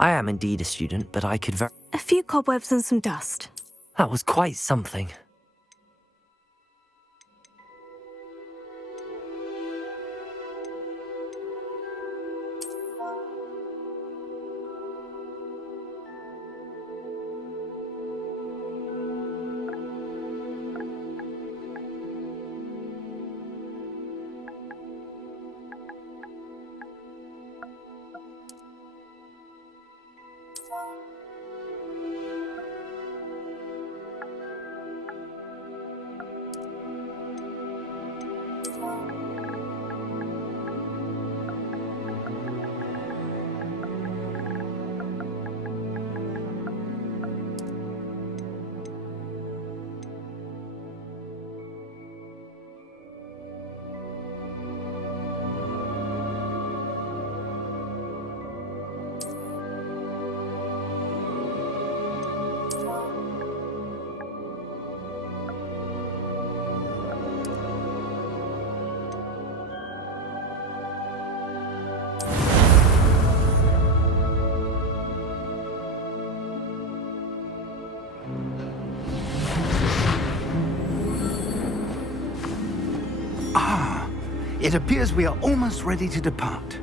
I am indeed a student, but I could A few cobwebs and some dust. That was quite something. It appears we are almost ready to depart.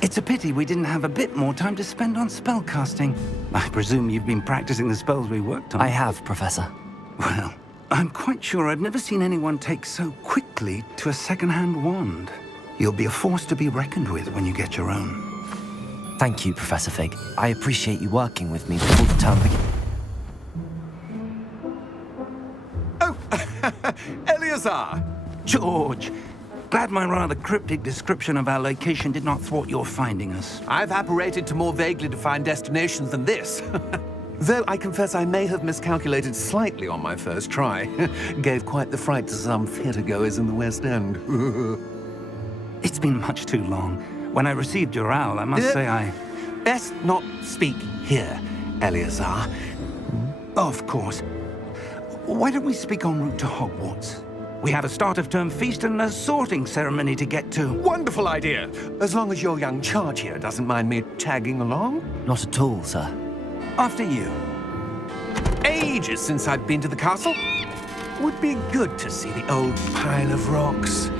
It's a pity we didn't have a bit more time to spend on spellcasting. I presume you've been practicing the spells we worked on. I have, Professor. Well, I'm quite sure I've never seen anyone take so quickly to a second-hand wand. You'll be a force to be reckoned with when you get your own. Thank you, Professor Fig. I appreciate you working with me before the term begins. Oh, Eleazar! George, glad my rather cryptic description of our location did not thwart your finding us. I've apparated to more vaguely defined destinations than this. Though I confess I may have miscalculated slightly on my first try. Gave quite the fright to some theatre-goers in the West End. It's been much too long. When I received your owl, I must say I... Best not speak here, Eleazar. Of course. Why don't we speak en route to Hogwarts? We have a start-of-term feast and a sorting ceremony to get to. Wonderful idea! As long as your young charge here doesn't mind me tagging along. Not at all, sir. After you. Ages since I've been to the castle. Would be good to see the old pile of rocks.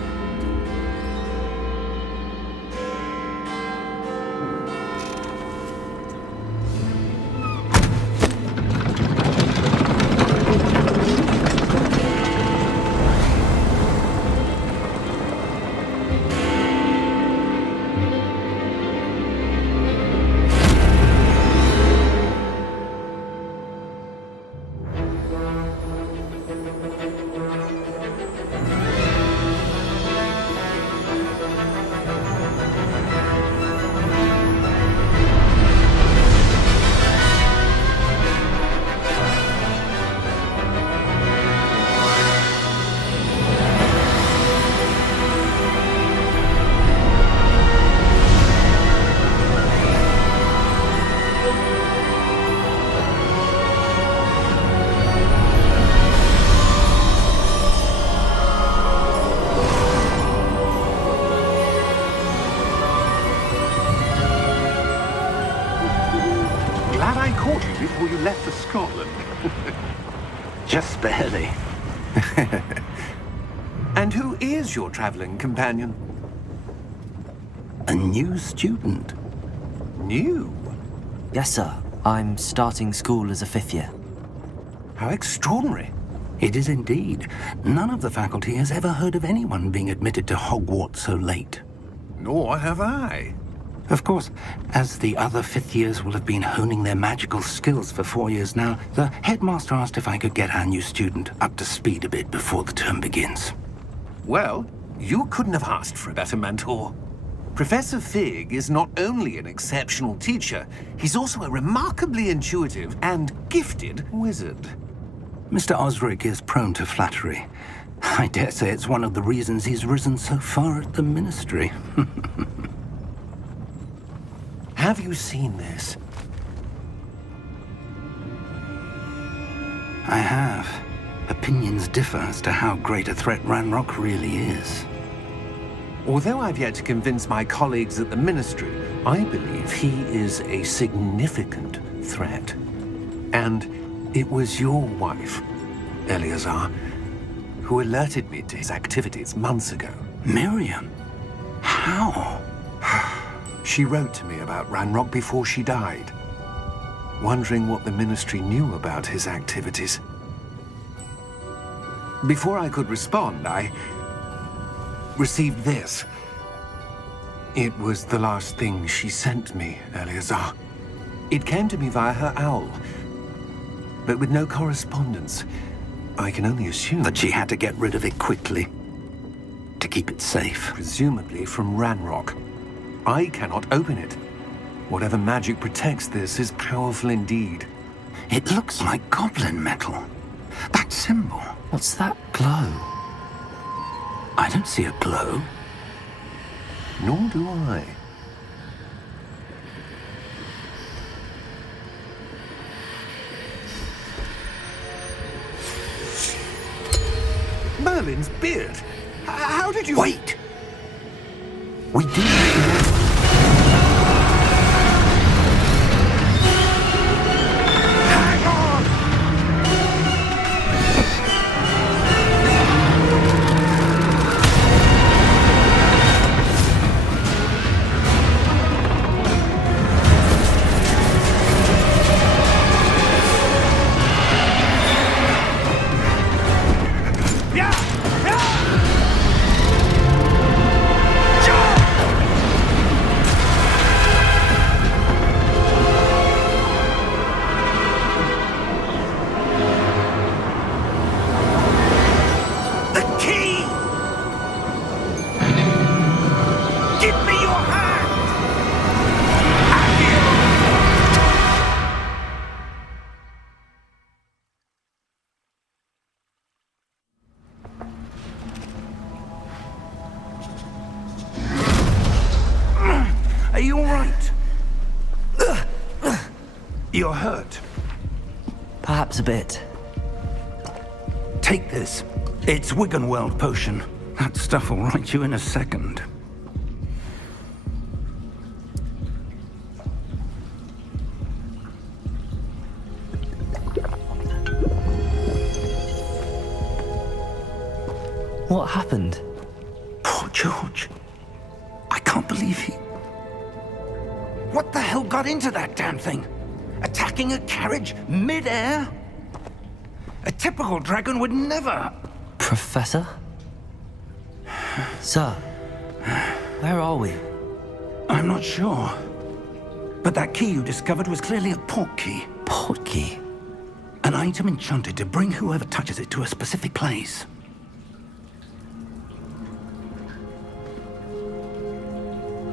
Glad I caught you before you left for Scotland. Just barely. And who is your traveling companion? A new student. New? Yes, sir. I'm starting school as a 5th year. How extraordinary. It is indeed. None of the faculty has ever heard of anyone being admitted to Hogwarts so late. Nor have I. Of course, as the other 5th years will have been honing their magical skills for 4 years now, the headmaster asked if I could get our new student up to speed a bit before the term begins. Well, you couldn't have asked for a better mentor. Professor Fig is not only an exceptional teacher, he's also a remarkably intuitive and gifted wizard. Mr. Osric is prone to flattery. I dare say it's one of the reasons he's risen so far at the ministry. Have you seen this? I have. Opinions differ as to how great a threat Ranrock really is. Although I've yet to convince my colleagues at the Ministry, I believe he is a significant threat. And it was your wife, Eleazar, who alerted me to his activities months ago. Miriam? How? She wrote to me about Ranrock before she died, wondering what the Ministry knew about his activities. Before I could respond, I received this. It was the last thing she sent me, Eleazar. It came to me via her owl, but with no correspondence. I can only assume That she had to get rid of it quickly to keep it safe. presumably from Ranrock. I cannot open it. Whatever magic protects this is powerful indeed. It looks like goblin metal. That symbol. What's that glow? I don't see a glow. Nor do I. Merlin's beard. How did you... Wait! We do... Hang on! The key! Give me your hand! Are you all right? You're hurt. Perhaps a bit. Take this. It's Wiggenweld potion. That stuff will right you in a second. What happened? Poor George. I can't believe he... What the hell got into that damn thing? Attacking a carriage mid-air? A typical dragon would never... Professor? Sir, where are we? I'm not sure. But that key you discovered was clearly a port key. Port key? An item enchanted to bring whoever touches it to a specific place.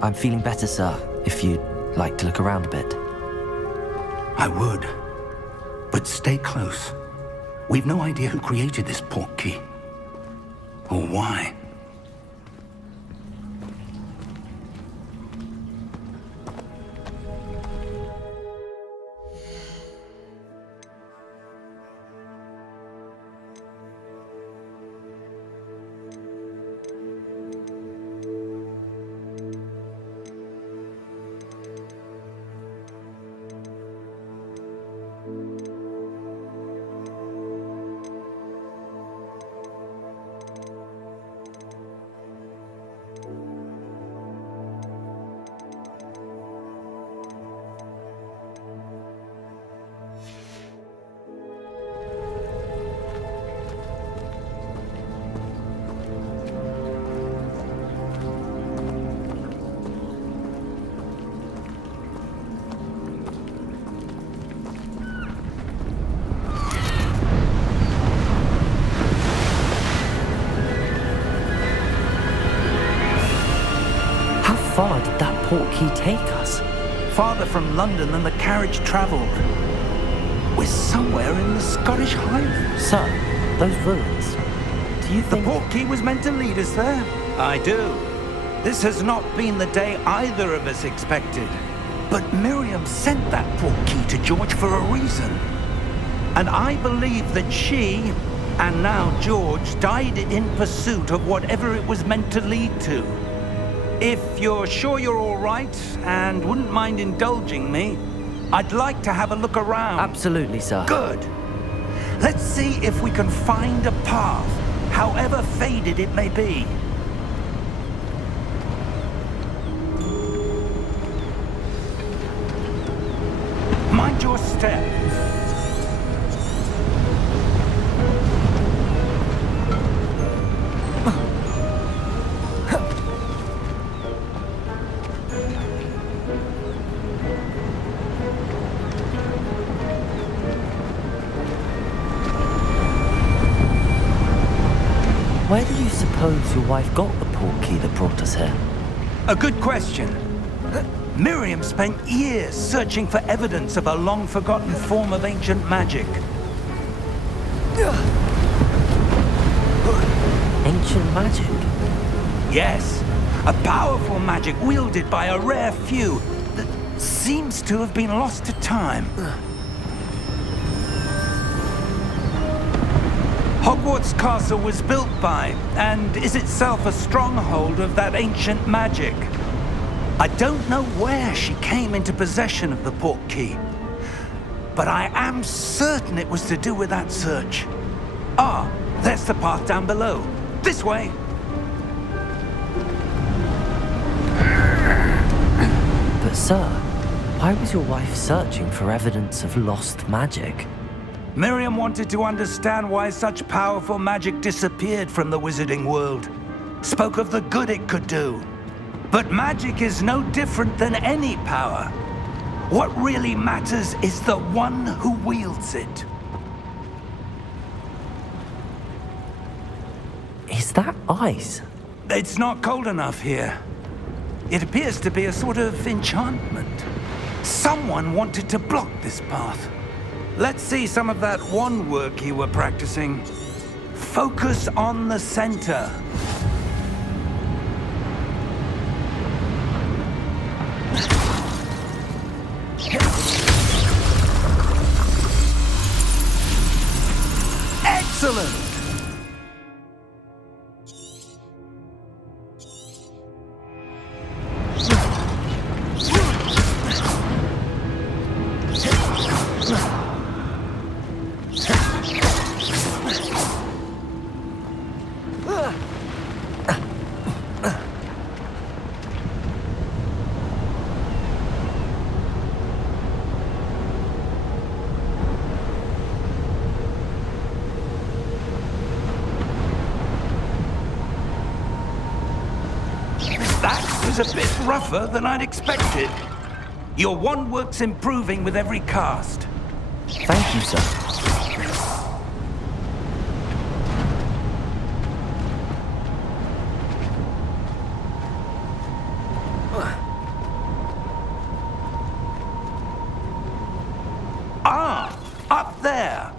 I'm feeling better, sir, if you'd like to look around a bit. I would. But stay close. We've no idea who created this port key. Or why. How far did that port key take us? Farther from London than the carriage travelled. We're somewhere in the Scottish Highlands. Sir, those ruins. Do you The think... port key was meant to lead us there. I do. This has not been the day either of us expected. But Miriam sent that port key to George for a reason. And I believe that she, and now George, died in pursuit of whatever it was meant to lead to. If you're sure you're all right and wouldn't mind indulging me, I'd like to have a look around. Absolutely, sir. Good. Let's see if we can find a path, however faded it may be. Mind your step. Where do you suppose your wife got the portkey that brought us here? A good question. Miriam spent years searching for evidence of a long-forgotten form of ancient magic. Ancient magic? Yes, a powerful magic wielded by a rare few that seems to have been lost to time. Hogwarts Castle was built by, and is itself a stronghold of that ancient magic. I don't know where she came into possession of the portkey, but I am certain it was to do with that search. Ah, there's the path down below. This way. But sir, why was your wife searching for evidence of lost magic? Miriam wanted to understand why such powerful magic disappeared from the wizarding world. Spoke of the good it could do. But magic is no different than any power. What really matters is the one who wields it. Is that ice? It's not cold enough here. It appears to be a sort of enchantment. Someone wanted to block this path. Let's see some of that wand work you were practicing. Focus on the center. Excellent! That was a bit rougher than I'd expected. Your wand work's improving with every cast. Thank you, sir. Ah, up there.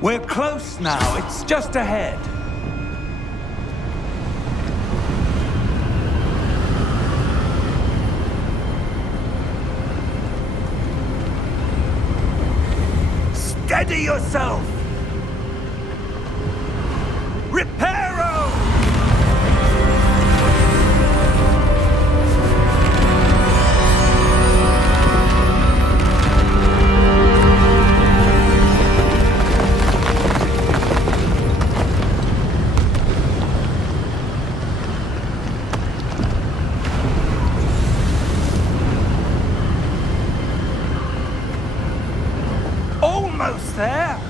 We're close now. It's just ahead. Steady yourself! Reparo! Almost there.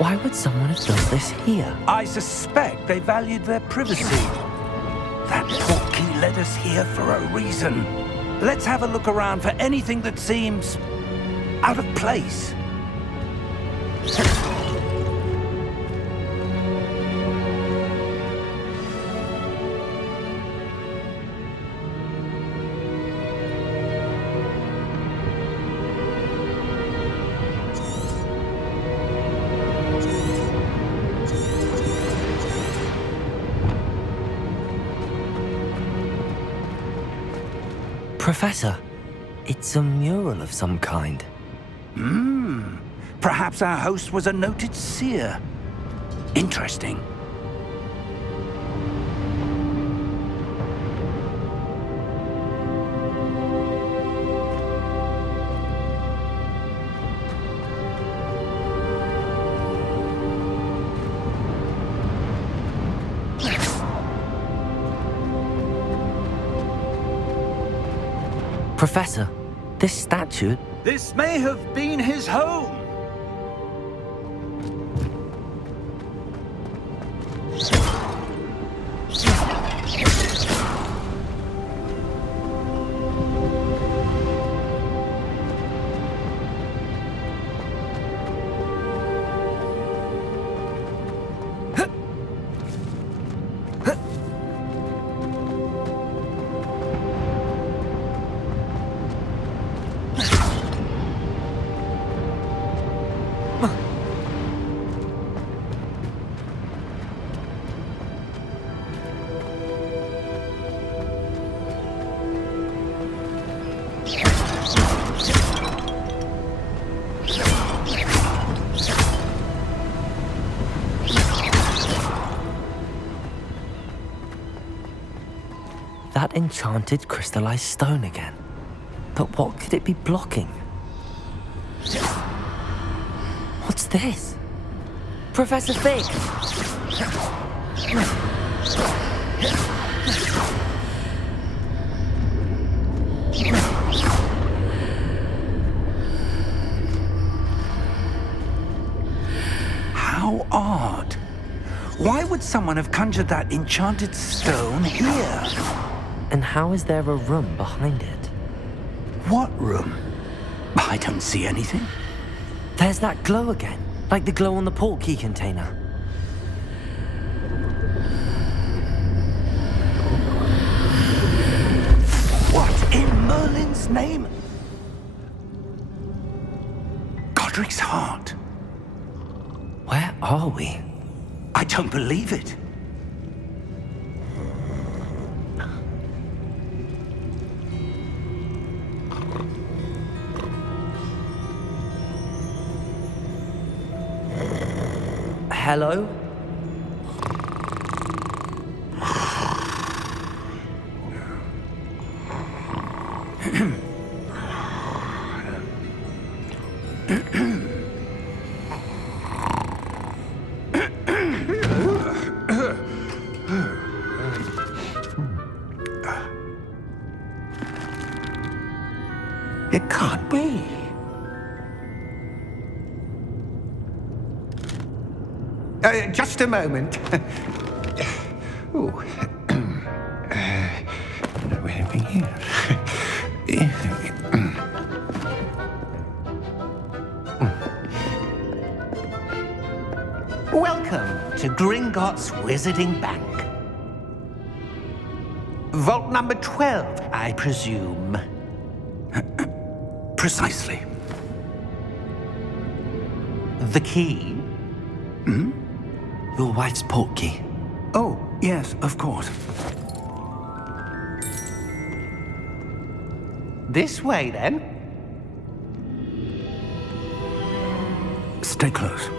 Why would someone have built this here? I suspect they valued their privacy. That portkey led us here for a reason. Let's have a look around for anything that seems out of place. Professor, it's a mural of some kind. Perhaps our host was a noted seer. Interesting. Professor, this statue... This may have been his home. That enchanted crystallized stone again. But what could it be blocking? What's this? Professor Fig! How odd. Why would someone have conjured that enchanted stone here? And how is there a room behind it? What room? I don't see anything. There's that glow again, like the glow on the portkey container. What in Merlin's name? Godric's heart. Where are we? I don't believe it. Hello? It can't be. Just a moment. Ooh. Where are we here? Welcome to Gringotts Wizarding Bank. Vault number 12, I presume. Precisely. The key? Your wife's portkey. Oh, yes, of course. This way, then. Stay close.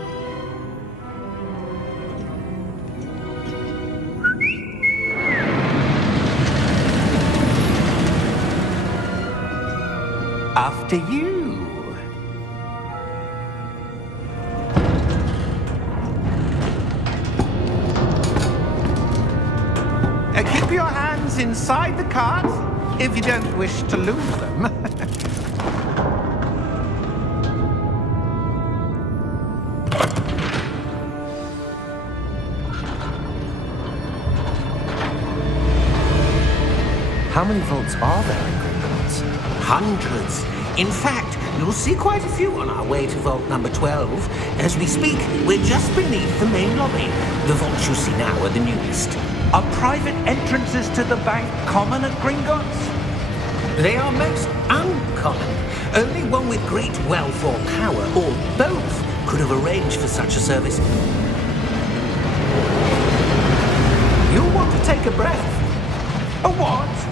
After you. Keep your hands inside the cart if you don't wish to lose them. How many vaults are there in Gringotts? Hundreds. In fact, you'll see quite a few on our way to vault number 12. As we speak, we're just beneath the main lobby. The vaults you see now are the newest. Are private entrances to the bank common at Gringotts? They are most uncommon. Only one with great wealth or power, or both, could have arranged for such a service. You'll want to take a breath. A what?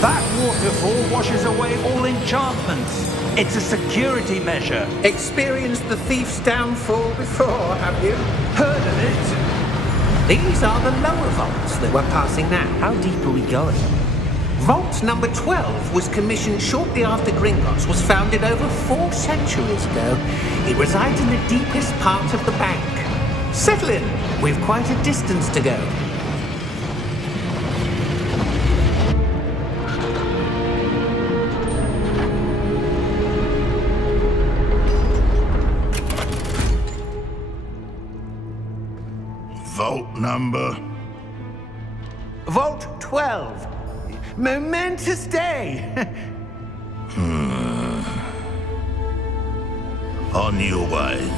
That waterfall washes away all enchantments. It's a security measure. Experienced the thief's downfall before, have you? Heard of it? These are the lower vaults that we're passing now. How deep are we going? Vault number 12 was commissioned shortly after Gringotts was founded over 4 centuries ago. It resides in the deepest part of the bank. Settle in. We've quite a distance to go. Vault number? Vault 12. Momentous day. On your way.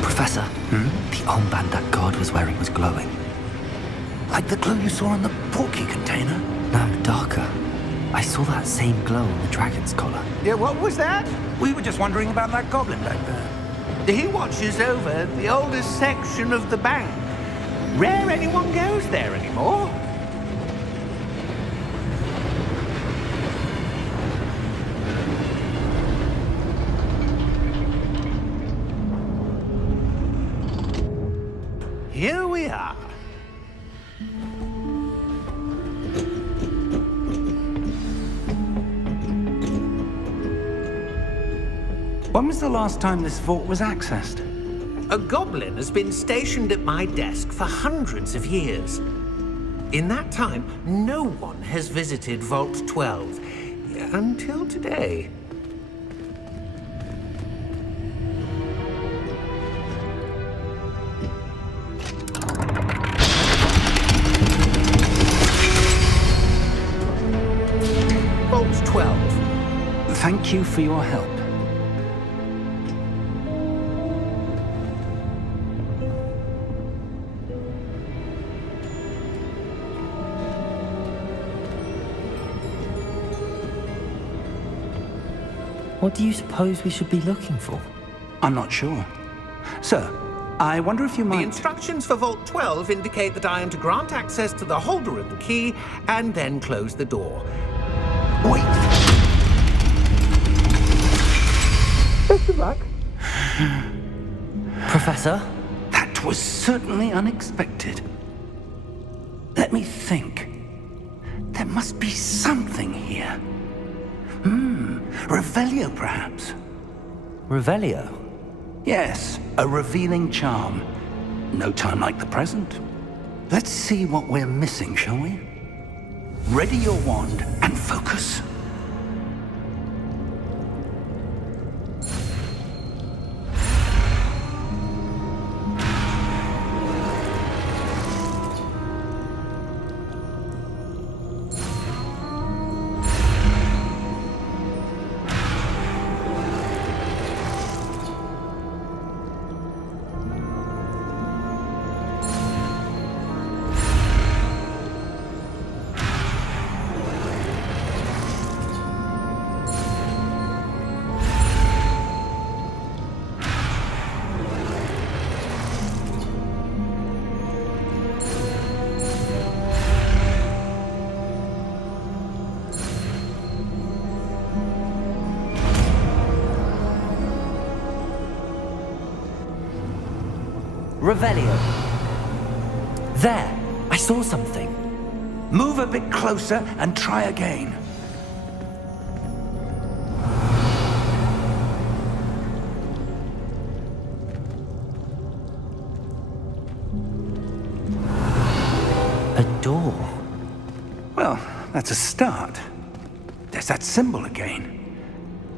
Professor, the armband that guard was wearing was glowing. Like the glow you saw on the porky container? No, darker. I saw that same glow on the dragon's collar. Yeah, what was that? We were just wondering about that goblin back there. He watches over the oldest section of the bank. Rare anyone goes there anymore. Here we are. When was the last time this vault was accessed? A goblin has been stationed at my desk for hundreds of years. In that time, no one has visited Vault 12 until today. Vault 12. Thank you for your help. What do you suppose we should be looking for? I'm not sure. Sir, I wonder if you The might... instructions for Vault 12 indicate that I am to grant access to the holder of the key and then close the door. Wait! Best of luck. Professor? That was certainly unexpected. Let me think. There must be something here. Revelio, perhaps? Revelio? Yes, a revealing charm. No time like the present. Let's see what we're missing, shall we? Ready your wand and focus. Revelio. There! I saw something. Move a bit closer and try again. that's a start. There's that symbol again.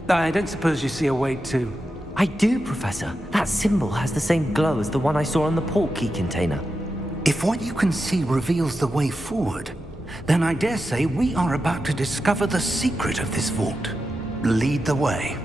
I don't suppose you see a way to... I do, Professor. That symbol has the same glow as the one I saw on the port key container. If what you can see reveals the way forward, then I dare say we are about to discover the secret of this vault. Lead the way.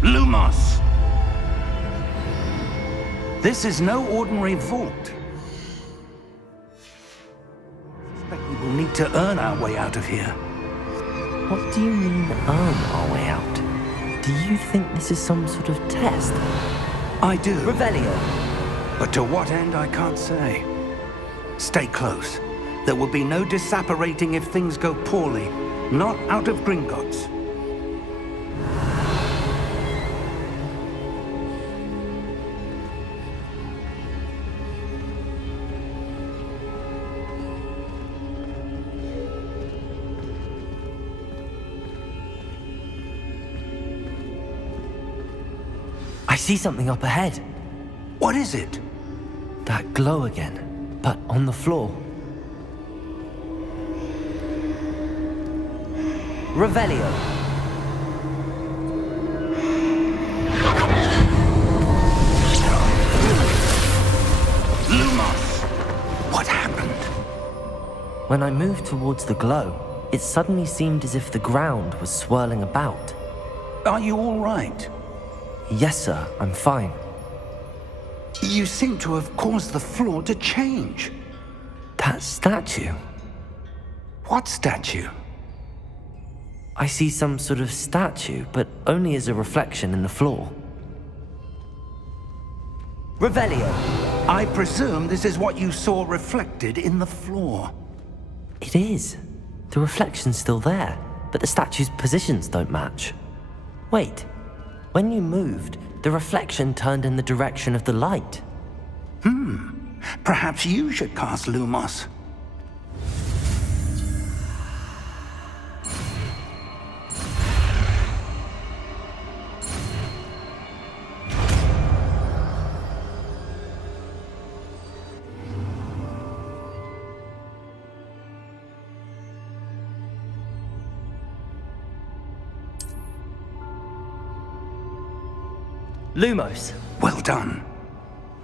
Lumos! This is no ordinary vault. I suspect we will need to earn our way out of here. What do you mean, earn our way out? Do you think this is some sort of test? I do. Revelio! But to what end, I can't say. Stay close. There will be no disapparating if things go poorly. Not out of Gringotts. I see something up ahead. What is it? That glow again, but on the floor. Revelio. Lumos! What happened? When I moved towards the glow, it suddenly seemed as if the ground was swirling about. Are you all right? Yes, sir, I'm fine. You seem to have caused the floor to change. That statue. What statue? I see some sort of statue, but only as a reflection in the floor. Revelio. I presume this is what you saw reflected in the floor. It is. The reflection's still there, but the statue's positions don't match. Wait. When you moved, the reflection turned in the direction of the light. Perhaps you should cast Lumos. Lumos. Well done.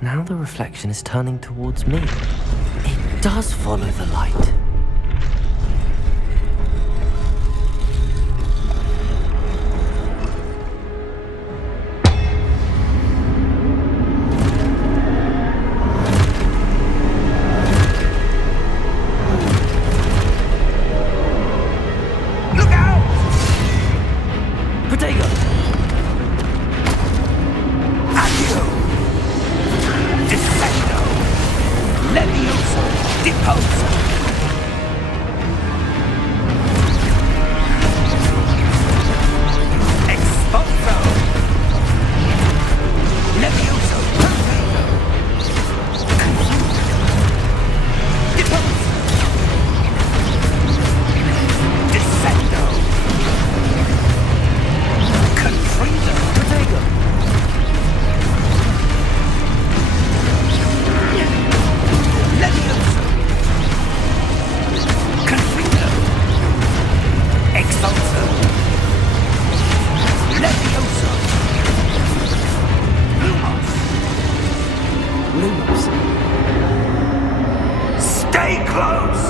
Now the reflection is turning towards me. It does follow the light. Look out! Protego! Accio! Descendo! Levioso! Deposo! Exposo! Levioso! Perfecto! Deposo! Descendo! Confrido! Protego! Levioso! Confrido! Expulso! Levioso! Lumos! Lumos. Stay close!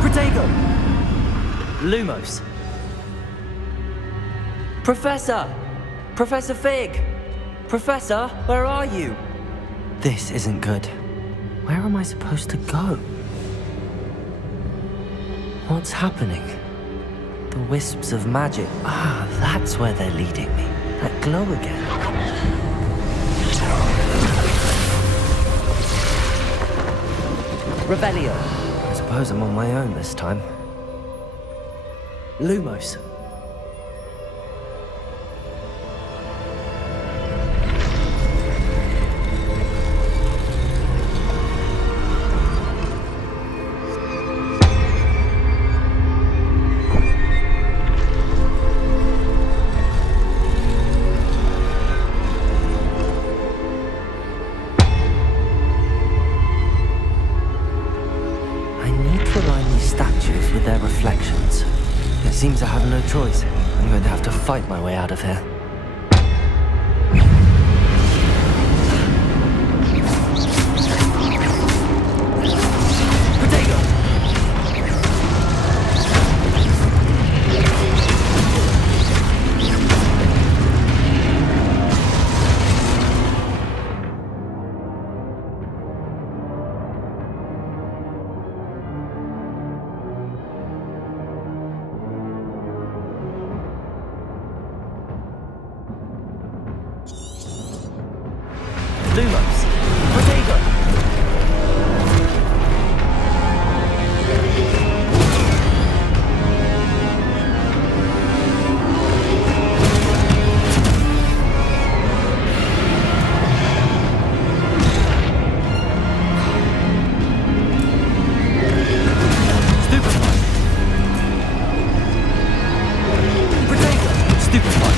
Protego! Lumos. Professor! Professor Fig! Professor, where are you? This isn't good. Where am I supposed to go? What's happening? The wisps of magic. Ah, that's where they're leading me. That glow again. Revelio. I suppose I'm on my own this time. Lumos. I need to align these statues with their reflections. It seems I have no choice. I'm going to have to fight my way out of here. Protego! Lumos. Protego! Stupefy! Protego! Stupefy!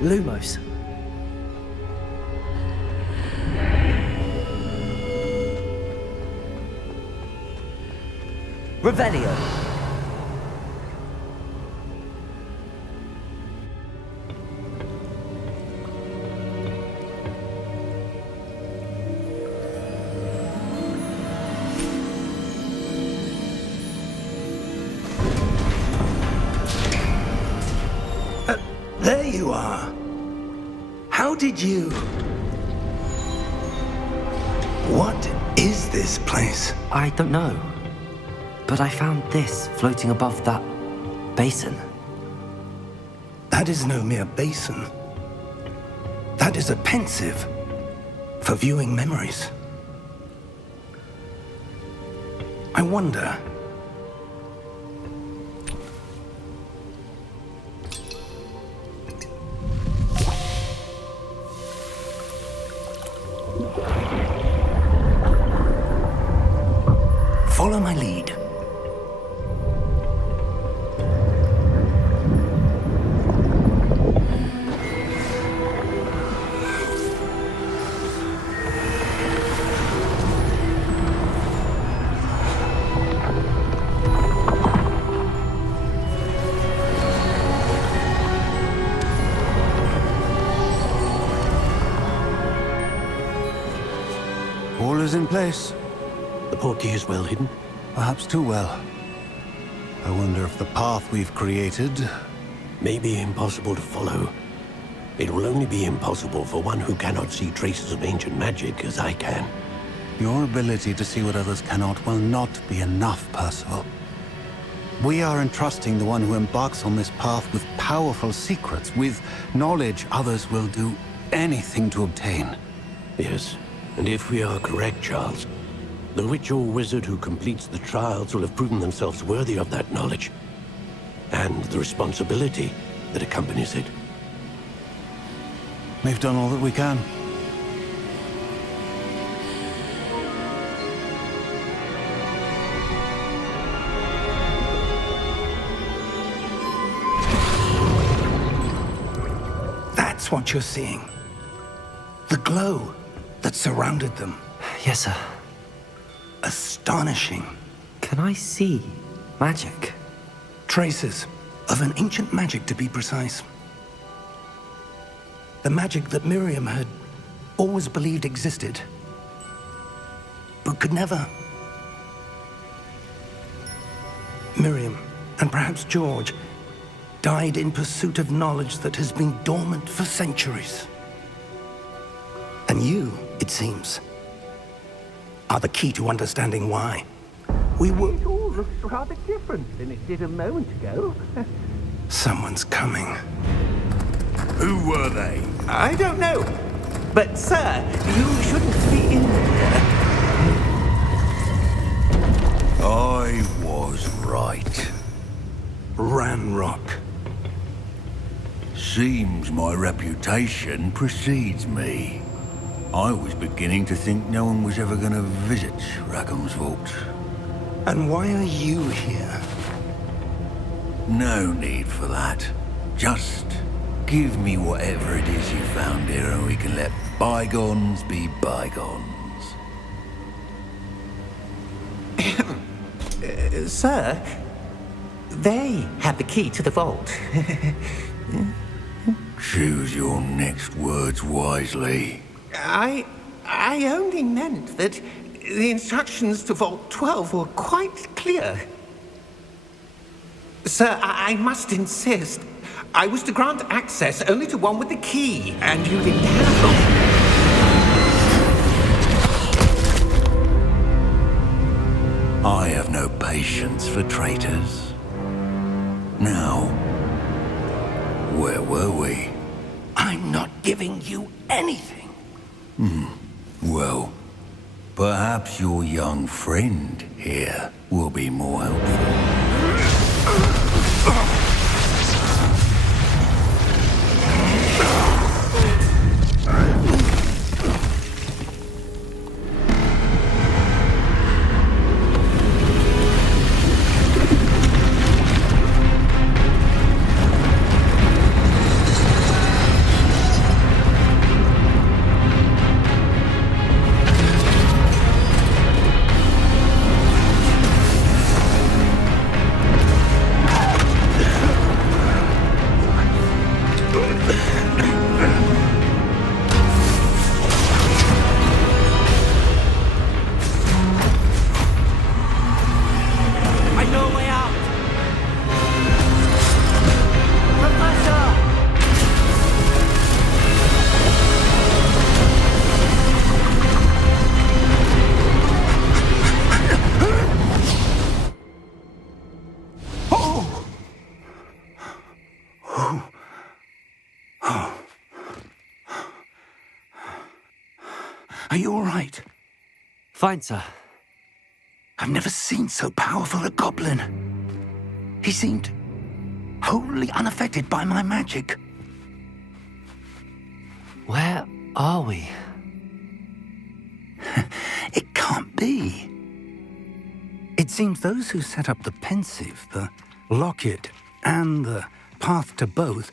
Lumos. Revelio. There you are. How did you... What is this place? I don't know. But I found this floating above that basin. That is no mere basin. That is a pensive for viewing memories. I wonder... Follow my lead. All is in place. The portkey is well hidden. Perhaps too well. I wonder if the path we've created... May be impossible to follow. It will only be impossible for one who cannot see traces of ancient magic as I can. Your ability to see what others cannot will not be enough, Percival. We are entrusting the one who embarks on this path with powerful secrets, with knowledge others will do anything to obtain. Yes, and if we are correct, Charles, the witch or wizard who completes the trials will have proven themselves worthy of that knowledge, and the responsibility that accompanies it. We've done all that we can. That's what you're seeing. The glow that surrounded them. Yes, sir. Astonishing. Can I see magic? Traces of an ancient magic, to be precise. The magic that Miriam had always believed existed, but could never. Miriam, and perhaps George, died in pursuit of knowledge that has been dormant for centuries. And you, it seems, are the key to understanding why. We were... It all looks rather different than it did a moment ago. Someone's coming. Who were they? I don't know. But, sir, you shouldn't be in here. I was right. Ranrock. Seems my reputation precedes me. I was beginning to think no one was ever going to visit Rackham's vault. And why are you here? No need for that. Just give me whatever it is you found here and we can let bygones be bygones. Sir, they have the key to the vault. Choose your next words wisely. I only meant that the instructions to Vault 12 were quite clear. Sir, I must insist. I was to grant access only to one with the key, and you didn't have I have no patience for traitors. Now, where were we? I'm not giving you anything. Well, perhaps your young friend here will be more helpful. I know a way out! Professor! Are you all right? Fine, sir. I've never seen so powerful a goblin. He seemed wholly unaffected by my magic. Where are we? It can't be. It seems those who set up the pensive, the locket, and the path to both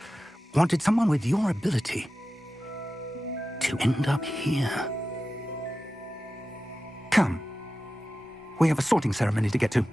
wanted someone with your ability to end up here. Come. We have a sorting ceremony to get to.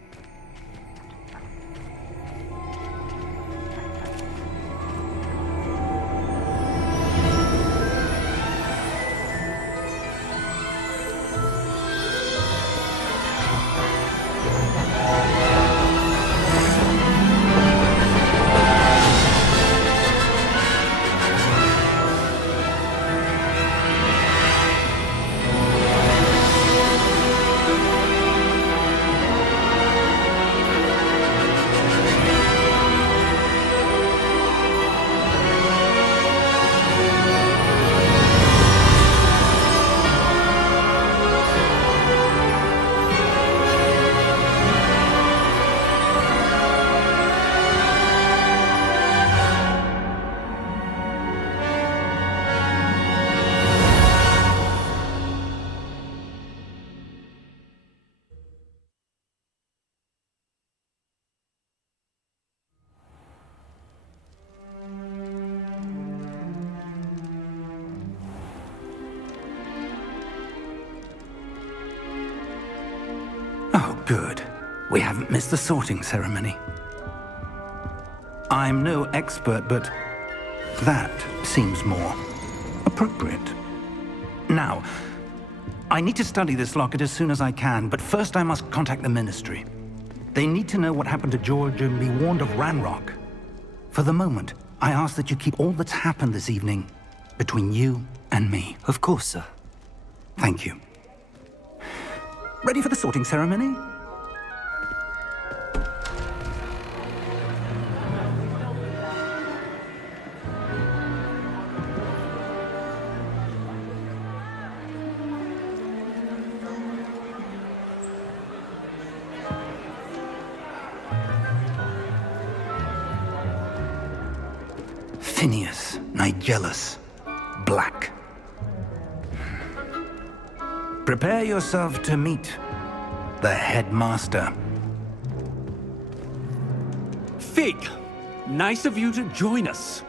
Oh, good. We haven't missed the sorting ceremony. I'm no expert, but that seems more appropriate. Now, I need to study this locket as soon as I can, but first I must contact the Ministry. They need to know what happened to George and be warned of Ranrock. For the moment, I ask that you keep all that's happened this evening between you and me. Of course, sir. Thank you. Ready for the sorting ceremony? Phineas Nigellus Black. Prepare yourself to meet the headmaster. Fig, nice of you to join us.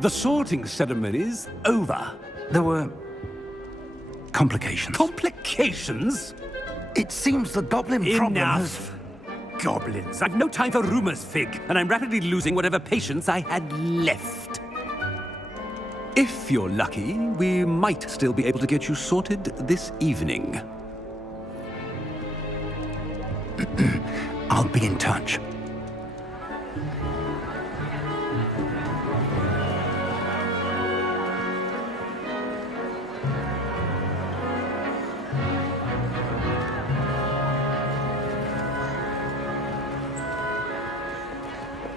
The sorting ceremony's over. There were complications. Complications? It seems the goblin problem has... Enough. Goblins. I've no time for rumors, Fig, and I'm rapidly losing whatever patience I had left. If you're lucky, we might still be able to get you sorted this evening. I'll be in touch.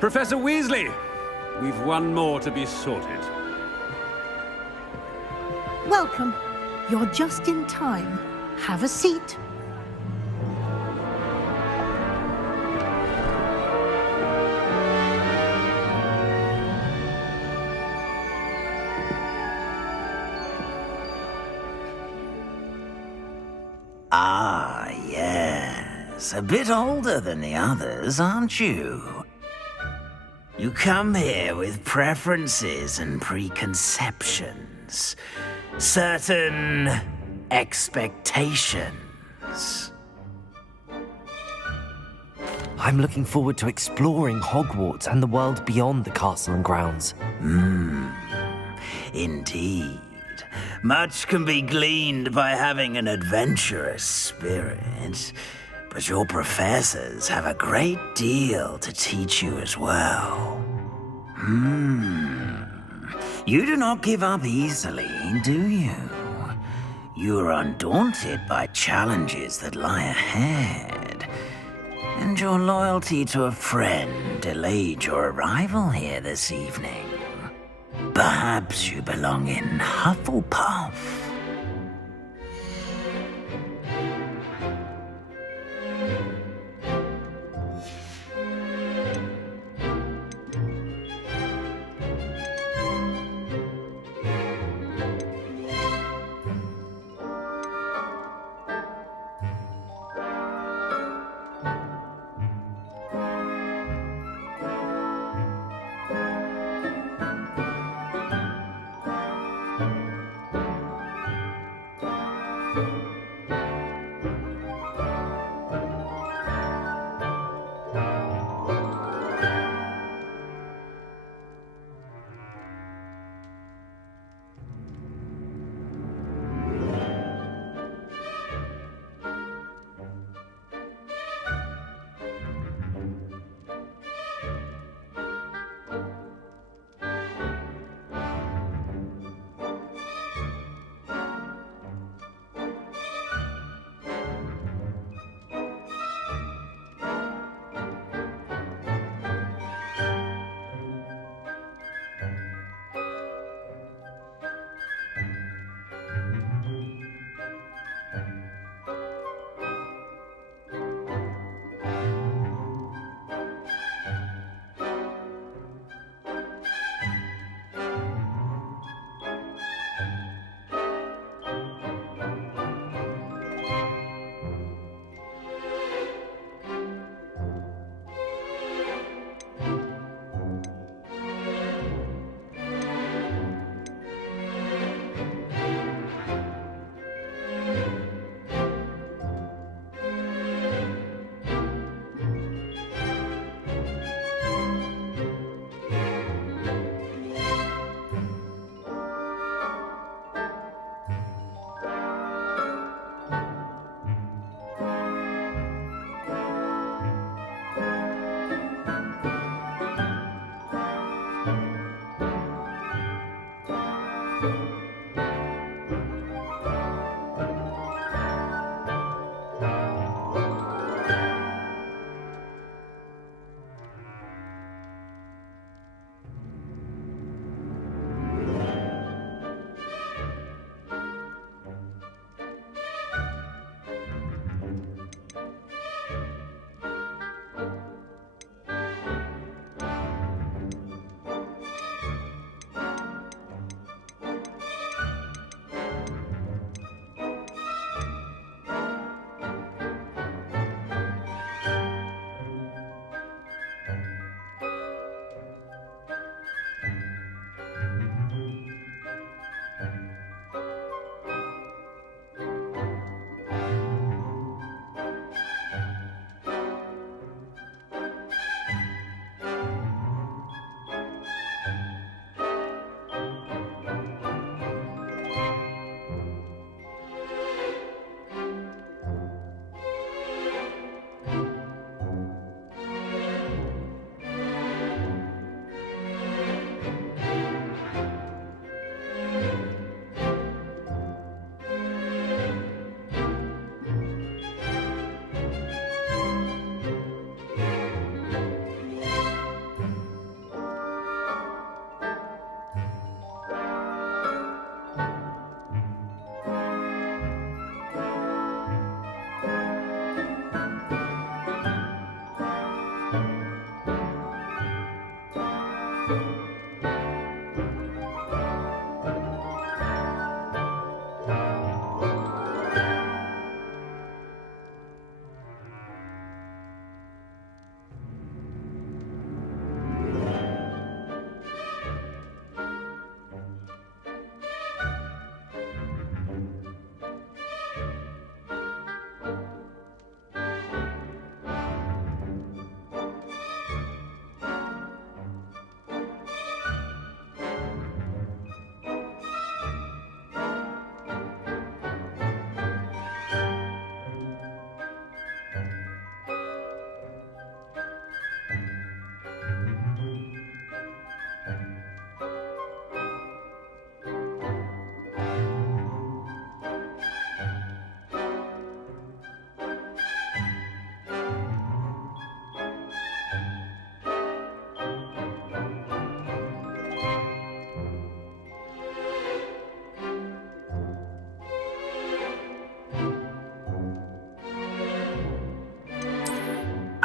Professor Weasley, we've one more to be sorted. Welcome. You're just in time. Have a seat. Ah, yes. A bit older than the others, aren't you? You come here with preferences and preconceptions. Certain expectations. I'm looking forward to exploring Hogwarts and the world beyond the castle and grounds. Indeed. Much can be gleaned by having an adventurous spirit, but your professors have a great deal to teach you as well. You do not give up easily, do you? You are undaunted by challenges that lie ahead, and your loyalty to a friend delayed your arrival here this evening. Perhaps you belong in Hufflepuff.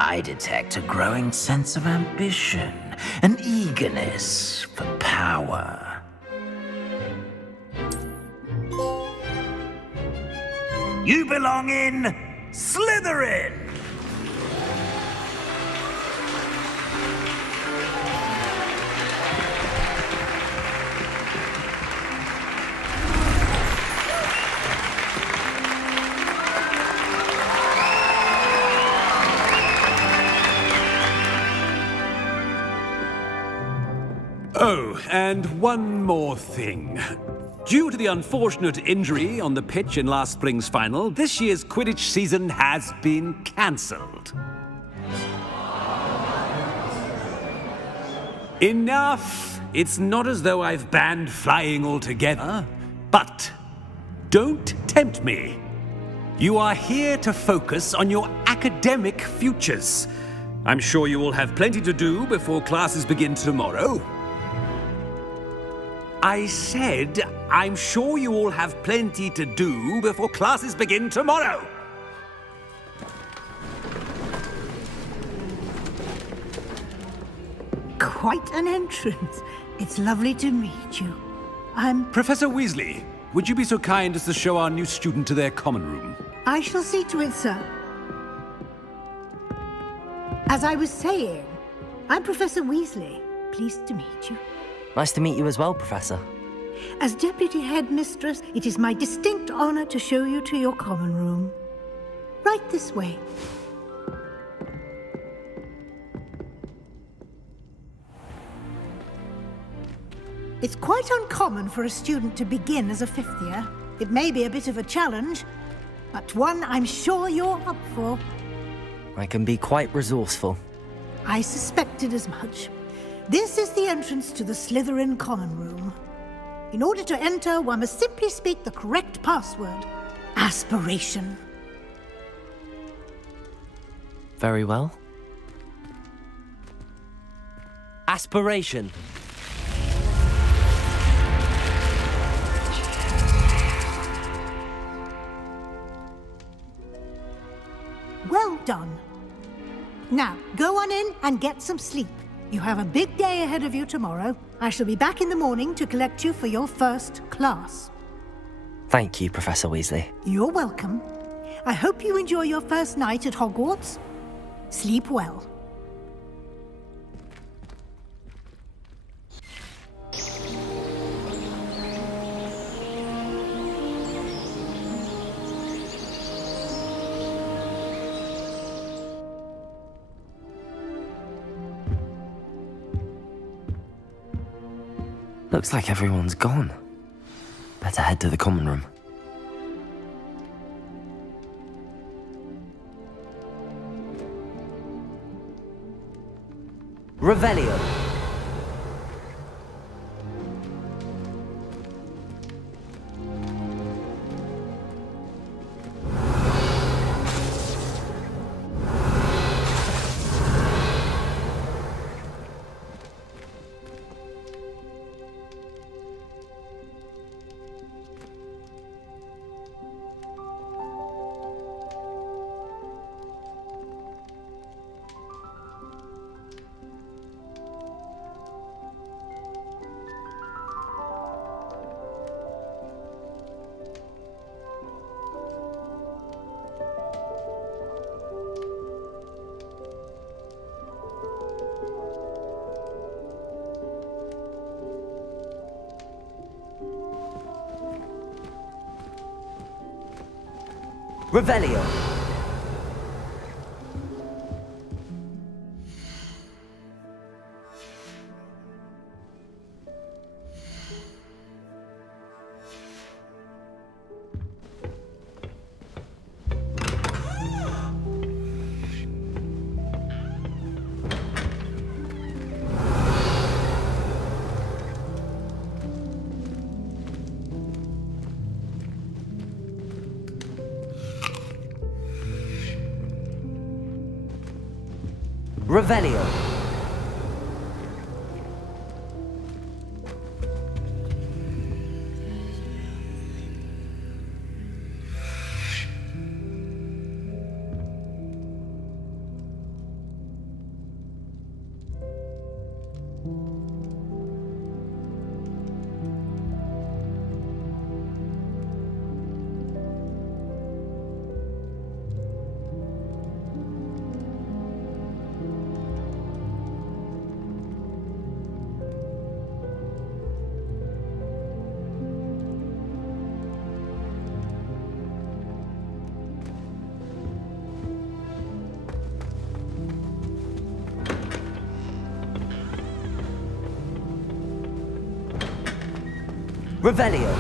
I detect a growing sense of ambition, an eagerness for power. You belong in Slytherin! Oh, and one more thing. Due to the unfortunate injury on the pitch in last spring's final, this year's Quidditch season has been cancelled. Enough! It's not as though I've banned flying altogether, but don't tempt me. You are here to focus on your academic futures. I'm sure you will have plenty to do before classes begin tomorrow. I said, I'm sure you all have plenty to do before classes begin tomorrow. Quite an entrance. It's lovely to meet you. Professor Weasley, would you be so kind as to show our new student to their common room? I shall see to it, sir. As I was saying, I'm Professor Weasley. Pleased to meet you. Nice to meet you as well, Professor. As Deputy Headmistress, it is my distinct honor to show you to your common room. Right this way. It's quite uncommon for a student to begin as a fifth year. It may be a bit of a challenge, but one I'm sure you're up for. I can be quite resourceful. I suspected as much. This is the entrance to the Slytherin common room. In order to enter, one must simply speak the correct password. Aspiration. Very well. Aspiration. Well done. Now, go on in and get some sleep. You have a big day ahead of you tomorrow. I shall be back in the morning to collect you for your first class. Thank you, Professor Weasley. You're welcome. I hope you enjoy your first night at Hogwarts. Sleep well. Looks like everyone's gone. Better head to the common room. Revelio. Revelio. Revelio. Revelio.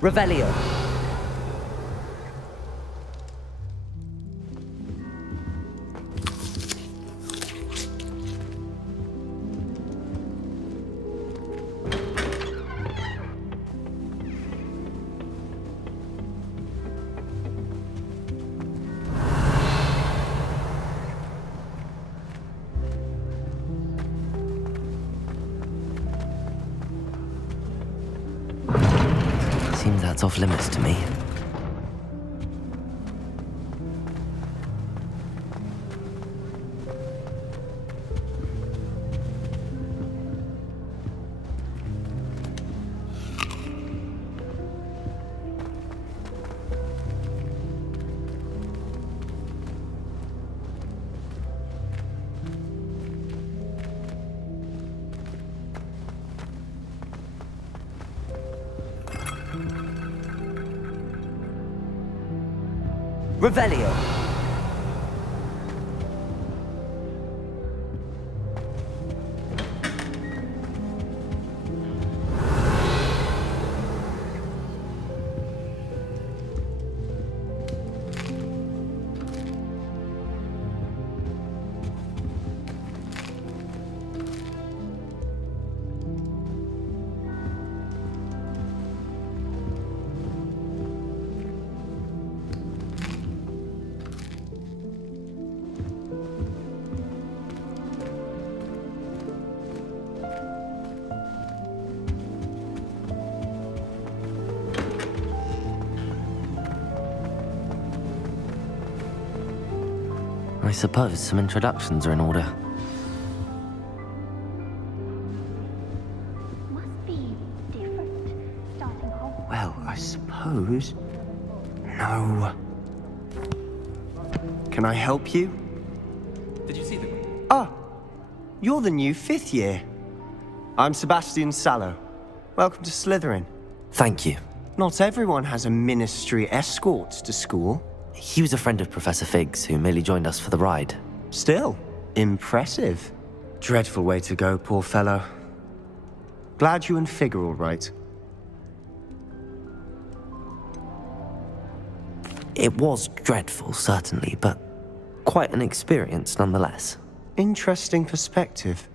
Revelio. Seems that's off limits to me. Revelio. I suppose some introductions are in order. Must be different, starting off. Well, I suppose... No. Can I help you? Did you see them? Ah, you're the new 5th year. I'm Sebastian Sallow. Welcome to Slytherin. Thank you. Not everyone has a ministry escort to school. He was a friend of Professor Fig's who merely joined us for the ride. Still, impressive. Dreadful way to go, poor fellow. Glad you and Fig are all right. It was dreadful, certainly, but quite an experience nonetheless. Interesting perspective.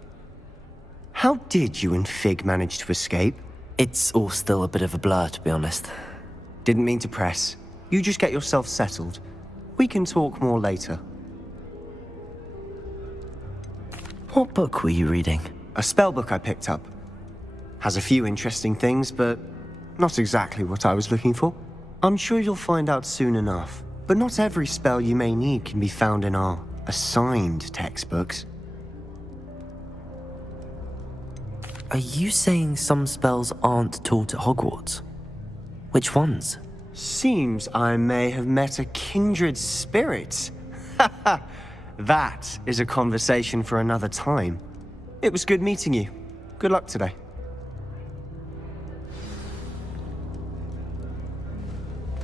How did you and Fig manage to escape? It's all still a bit of a blur, to be honest. Didn't mean to press. You just get yourself settled. We can talk more later. What book were you reading? A spell book I picked up. Has a few interesting things, but not exactly what I was looking for. I'm sure you'll find out soon enough. But not every spell you may need can be found in our assigned textbooks. Are you saying some spells aren't taught at Hogwarts? Which ones? Seems I may have met a kindred spirit. That is a conversation for another time. It was good meeting you. Good luck today.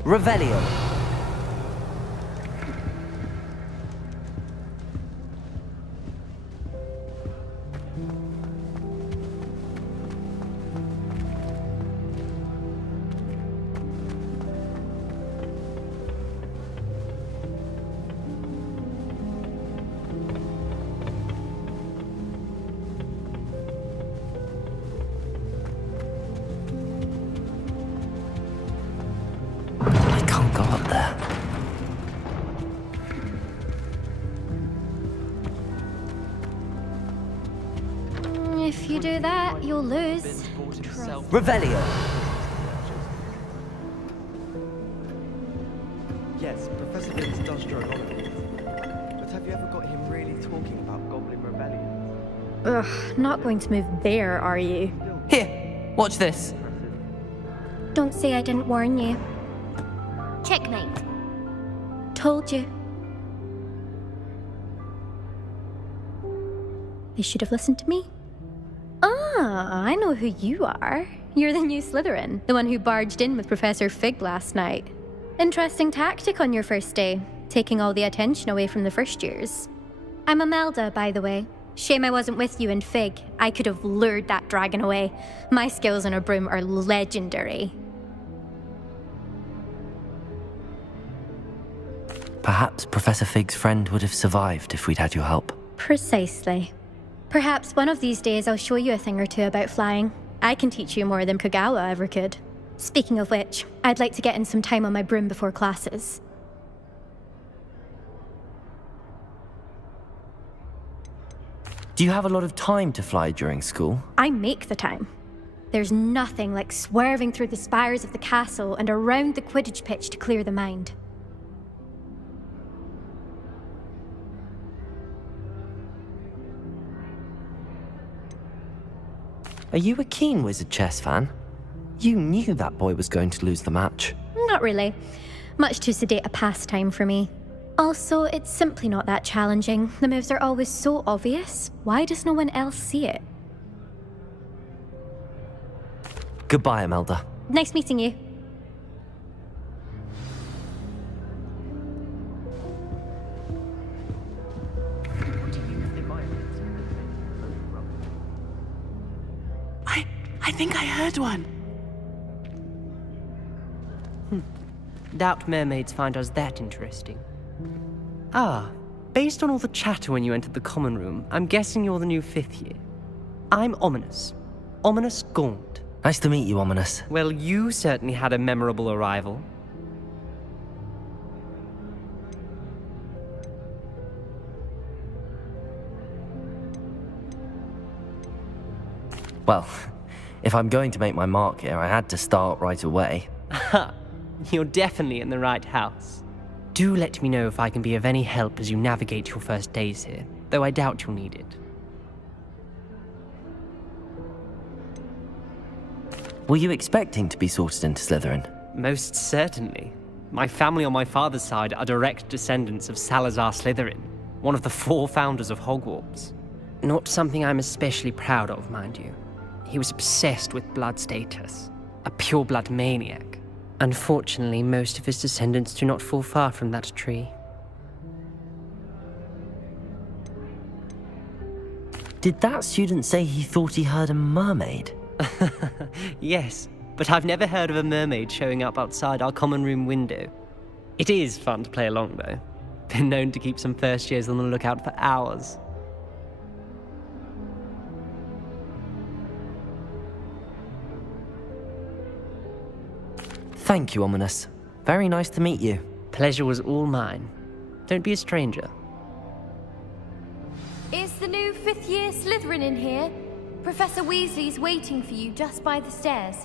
Revelio. If you do that, you'll lose. Revelio! Yes, Professor Vince does drone on it. But have you ever got him really talking about Goblin Rebellion? Ugh, not going to move there, are you? Here, watch this. Don't say I didn't warn you. Checkmate. Told you. They should have listened to me. Ah, I know who you are. You're the new Slytherin, the one who barged in with Professor Fig last night. Interesting tactic on your first day, taking all the attention away from the first years. I'm Imelda, by the way. Shame I wasn't with you in Fig. I could have lured that dragon away. My skills on a broom are legendary. Perhaps Professor Fig's friend would have survived if we'd had your help. Precisely. Perhaps one of these days I'll show you a thing or two about flying. I can teach you more than Kogawa ever could. Speaking of which, I'd like to get in some time on my broom before classes. Do you have a lot of time to fly during school? I make the time. There's nothing like swerving through the spires of the castle and around the Quidditch pitch to clear the mind. Are you a keen Wizard chess fan? You knew that boy was going to lose the match. Not really. Much too sedate a pastime for me. Also, it's simply not that challenging. The moves are always so obvious. Why does no one else see it? Goodbye, Imelda. Nice meeting you. I think I heard one. Doubt mermaids find us that interesting. Ah, based on all the chatter when you entered the common room, I'm guessing you're the new 5th year. I'm Ominous. Ominous Gaunt. Nice to meet you, Ominous. Well, you certainly had a memorable arrival. Well, if I'm going to make my mark here, I had to start right away. Ha! You're definitely in the right house. Do let me know if I can be of any help as you navigate your first days here, though I doubt you'll need it. Were you expecting to be sorted into Slytherin? Most certainly. My family on my father's side are direct descendants of Salazar Slytherin, one of the 4 founders of Hogwarts. Not something I'm especially proud of, mind you. He was obsessed with blood status, a pure-blood maniac. Unfortunately, most of his descendants do not fall far from that tree. Did that student say he thought he heard a mermaid? Yes, but I've never heard of a mermaid showing up outside our common room window. It is fun to play along, though. Been known to keep some first years on the lookout for hours. Thank you, Ominous. Very nice to meet you. Pleasure was all mine. Don't be a stranger. Is the new 5th year Slytherin in here? Professor Weasley's waiting for you just by the stairs.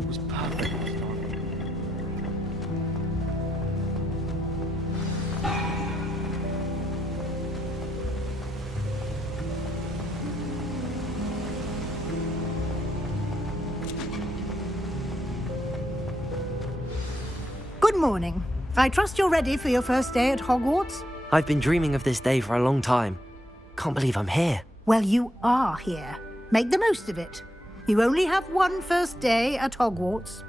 It was perfect last time. Good morning. I trust you're ready for your first day at Hogwarts? I've been dreaming of this day for a long time. Can't believe I'm here. Well, you are here. Make the most of it. You only have one first day at Hogwarts.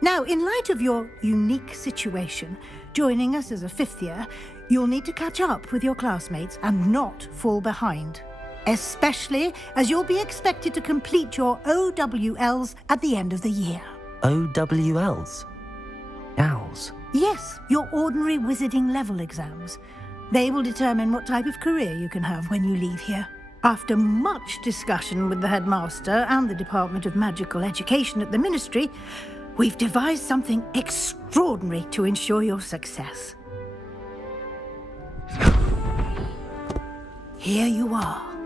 Now, in light of your unique situation, joining us as a fifth year, you'll need to catch up with your classmates and not fall behind. Especially as you'll be expected to complete your OWLs at the end of the year. OWLs? Owls? Yes, your ordinary wizarding level exams. They will determine what type of career you can have when you leave here. After much discussion with the headmaster and the Department of Magical Education at the Ministry, we've devised something extraordinary to ensure your success. Here you are.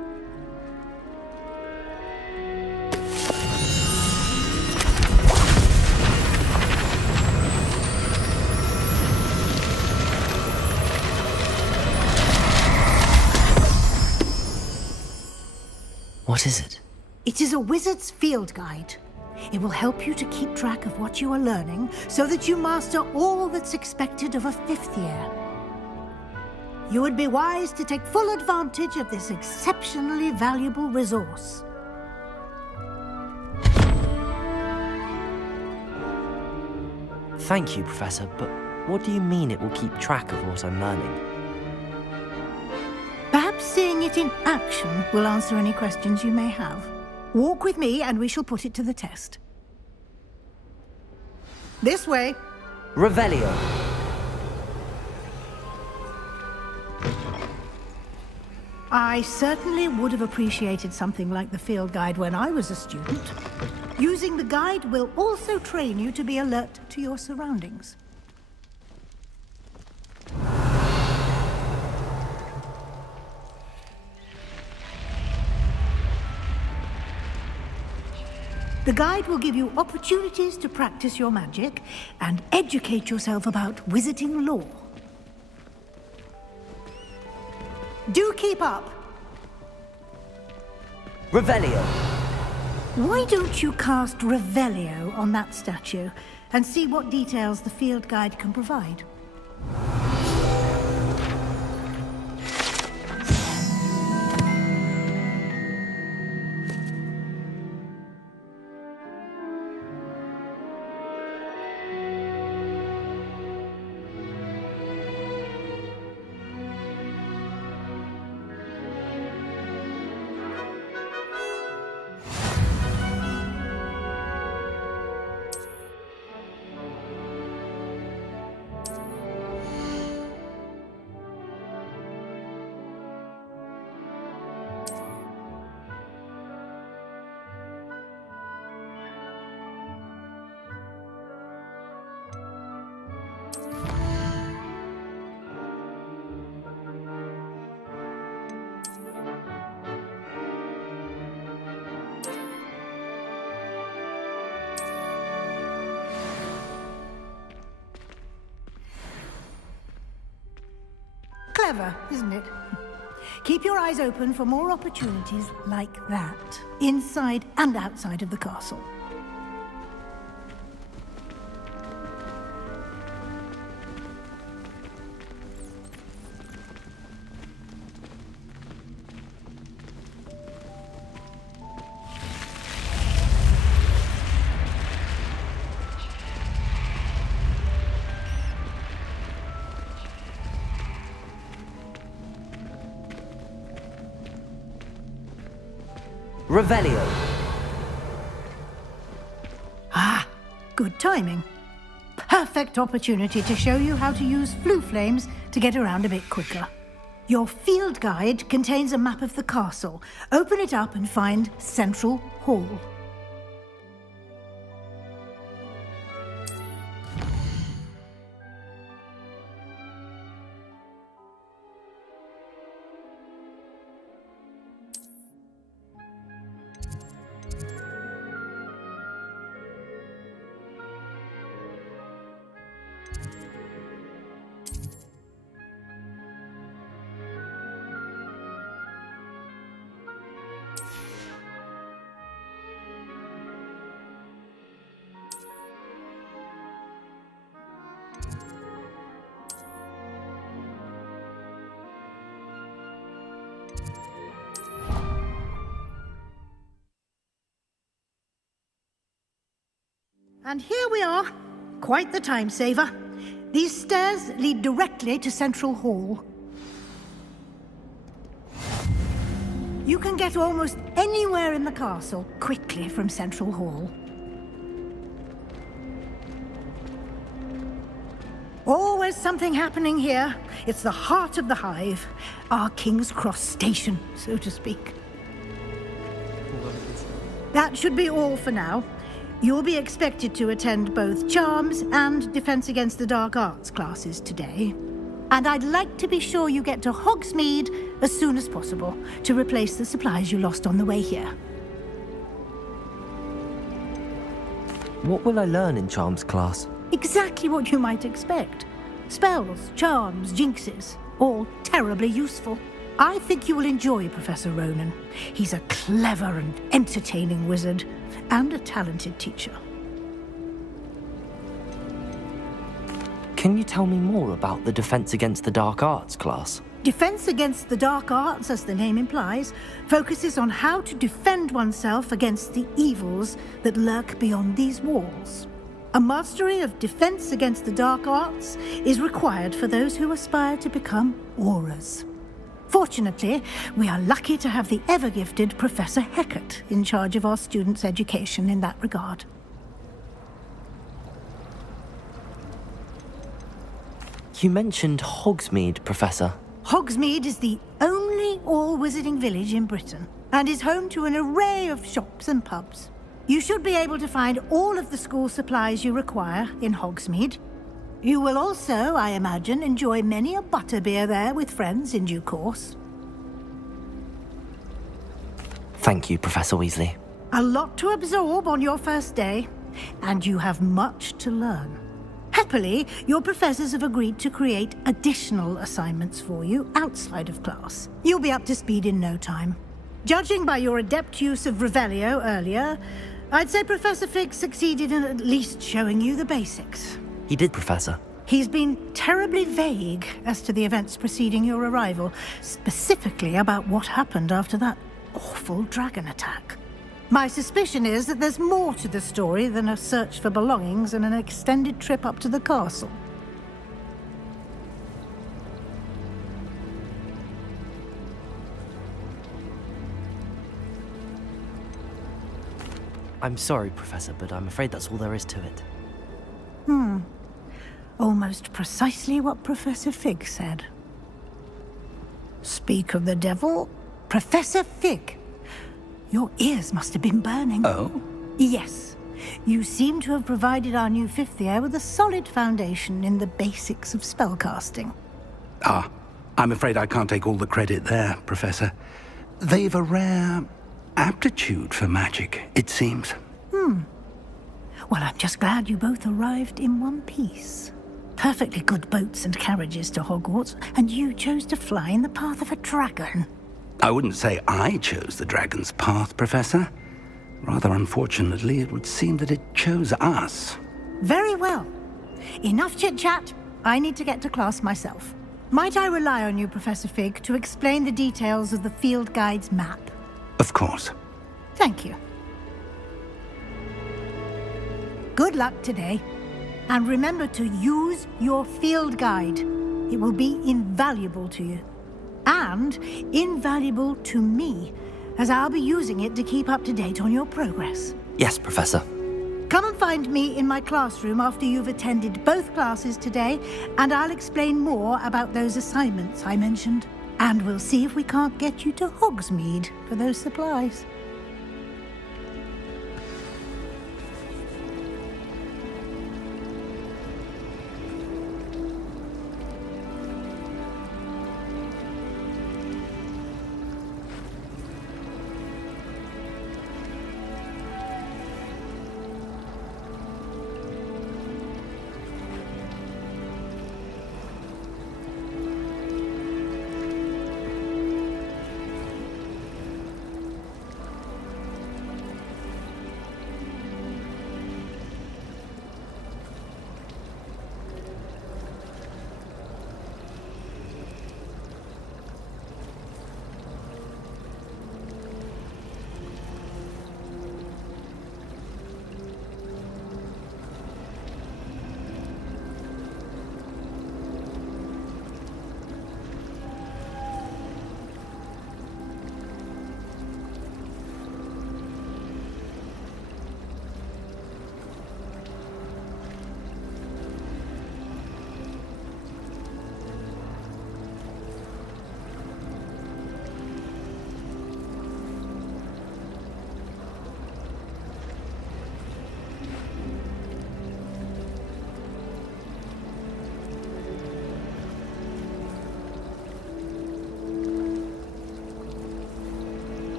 What is it? It is a wizard's field guide. It will help you to keep track of what you are learning so that you master all that's expected of a fifth year. You would be wise to take full advantage of this exceptionally valuable resource. Thank you, Professor, but what do you mean it will keep track of what I'm learning? Perhaps seeing it in action will answer any questions you may have. Walk with me and we shall put it to the test. This way. Revelio. I certainly would have appreciated something like the field guide when I was a student. Using the guide will also train you to be alert to your surroundings. The guide will give you opportunities to practice your magic and educate yourself about wizarding lore. Do keep up. Revelio. Why don't you cast Revelio on that statue and see what details the field guide can provide? Clever, isn't it? Keep your eyes open for more opportunities like that, inside and outside of the castle. Revelio. Ah, good timing. Perfect opportunity to show you how to use flue flames to get around a bit quicker. Your field guide contains a map of the castle. Open it up and find Central Hall. And here we are. Quite the time saver. These stairs lead directly to Central Hall. You can get almost anywhere in the castle quickly from Central Hall. Always something happening here. It's the heart of the hive. Our King's Cross station, so to speak. That should be all for now. You'll be expected to attend both Charms and Defense Against the Dark Arts classes today. And I'd like to be sure you get to Hogsmeade as soon as possible to replace the supplies you lost on the way here. What will I learn in Charms class? Exactly what you might expect. Spells, charms, jinxes, all terribly useful. I think you will enjoy Professor Ronan. He's a clever and entertaining wizard, and a talented teacher. Can you tell me more about the Defense Against the Dark Arts class? Defense Against the Dark Arts, as the name implies, focuses on how to defend oneself against the evils that lurk beyond these walls. A mastery of Defense Against the Dark Arts is required for those who aspire to become Aurors. Fortunately, we are lucky to have the ever-gifted Professor Hecat in charge of our students' education in that regard. You mentioned Hogsmeade, Professor. Hogsmeade is the only all-wizarding village in Britain, and is home to an array of shops and pubs. You should be able to find all of the school supplies you require in Hogsmeade. You will also, I imagine, enjoy many a butterbeer there with friends in due course. Thank you, Professor Weasley. A lot to absorb on your first day, and you have much to learn. Happily, your professors have agreed to create additional assignments for you outside of class. You'll be up to speed in no time. Judging by your adept use of Revelio earlier, I'd say Professor Fig succeeded in at least showing you the basics. He did, Professor. He's been terribly vague as to the events preceding your arrival, specifically about what happened after that awful dragon attack. My suspicion is that there's more to the story than a search for belongings and an extended trip up to the castle. I'm sorry, Professor, but I'm afraid that's all there is to it. Almost precisely what Professor Fig said. Speak of the devil, Professor Fig. Your ears must have been burning. Oh? Yes. You seem to have provided our new fifth year with a solid foundation in the basics of spellcasting. Ah, I'm afraid I can't take all the credit there, Professor. They've a rare aptitude for magic, it seems. Well, I'm just glad you both arrived in one piece. Perfectly good boats and carriages to Hogwarts, and you chose to fly in the path of a dragon. I wouldn't say I chose the dragon's path, Professor. Rather unfortunately, it would seem that it chose us. Very well. Enough chit-chat. I need to get to class myself. Might I rely on you, Professor Fig, to explain the details of the field guide's map? Of course. Thank you. Good luck today. And remember to use your field guide. It will be invaluable to you. And invaluable to me, as I'll be using it to keep up to date on your progress. Yes, Professor. Come and find me in my classroom after you've attended both classes today, and I'll explain more about those assignments I mentioned. And we'll see if we can't get you to Hogsmeade for those supplies.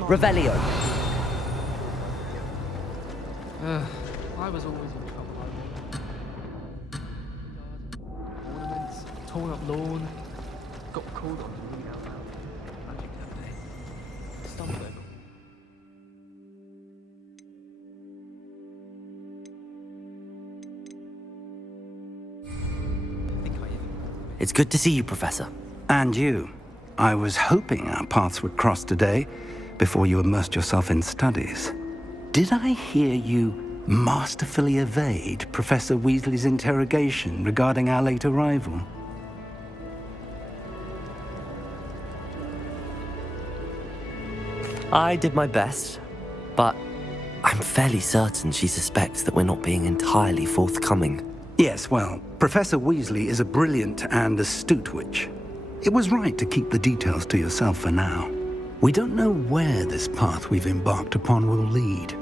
Revelio. I was always in trouble. Ornaments, torn up lawn, got called on to read out loud. Magic cafe. Stumbled over. It's good to see you, Professor. And you. I was hoping our paths would cross today, before you immersed yourself in studies. Did I hear you masterfully evade Professor Weasley's interrogation regarding our late arrival? I did my best, but I'm fairly certain she suspects that we're not being entirely forthcoming. Yes, well, Professor Weasley is a brilliant and astute witch. It was right to keep the details to yourself for now. We don't know where this path we've embarked upon will lead.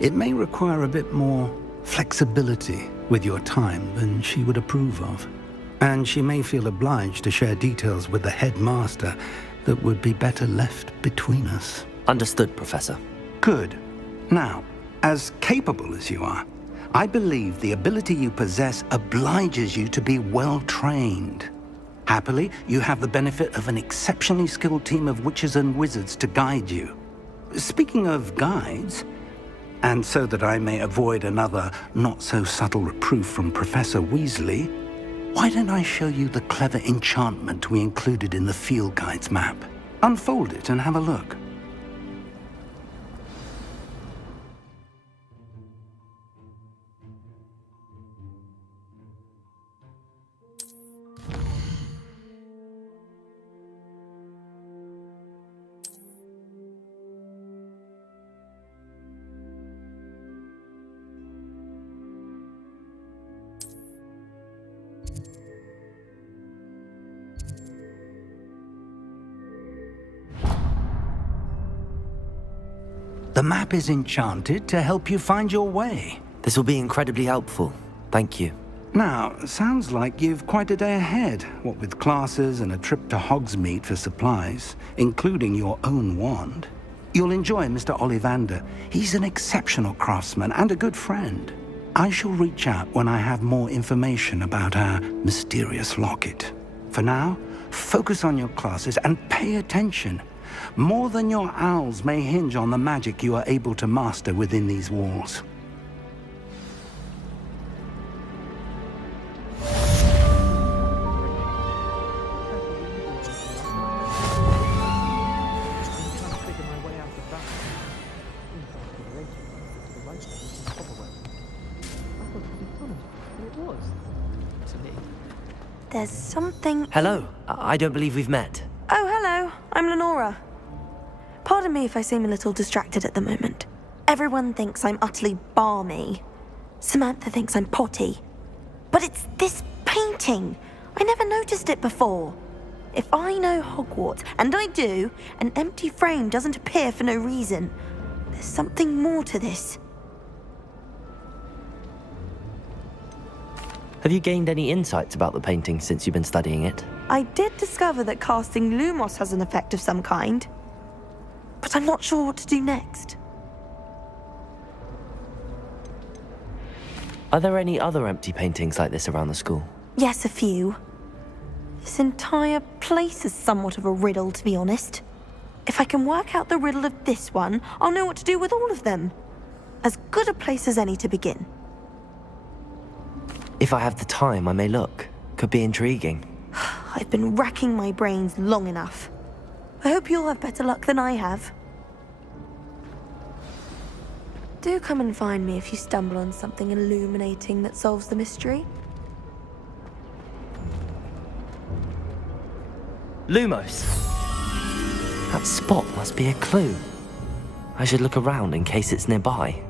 It may require a bit more flexibility with your time than she would approve of. And she may feel obliged to share details with the headmaster that would be better left between us. Understood, Professor. Good. Now, as capable as you are, I believe the ability you possess obliges you to be well-trained. Happily, you have the benefit of an exceptionally skilled team of witches and wizards to guide you. Speaking of guides, and so that I may avoid another not-so-subtle reproof from Professor Weasley, why don't I show you the clever enchantment we included in the field guide's map? Unfold it and have a look. The map is enchanted to help you find your way. This will be incredibly helpful. Thank you. Now, sounds like you've quite a day ahead, what with classes and a trip to Hogsmeade for supplies, including your own wand. You'll enjoy Mr. Ollivander. He's an exceptional craftsman and a good friend. I shall reach out when I have more information about our mysterious locket. For now, focus on your classes and pay attention. More than your owls may hinge on the magic you are able to master within these walls. There's something... Hello. I don't believe we've met. Oh, hello. I'm Lenora. Pardon me if I seem a little distracted at the moment. Everyone thinks I'm utterly balmy. Samantha thinks I'm potty. But it's this painting. I never noticed it before. If I know Hogwarts, and I do, an empty frame doesn't appear for no reason. There's something more to this. Have you gained any insights about the painting since you've been studying it? I did discover that casting Lumos has an effect of some kind. But I'm not sure what to do next. Are there any other empty paintings like this around the school? Yes, a few. This entire place is somewhat of a riddle, to be honest. If I can work out the riddle of this one, I'll know what to do with all of them. As good a place as any to begin. If I have the time, I may look. Could be intriguing. I've been racking my brains long enough. I hope you'll have better luck than I have. Do come and find me if you stumble on something illuminating that solves the mystery. Lumos! That spot must be a clue. I should look around in case it's nearby.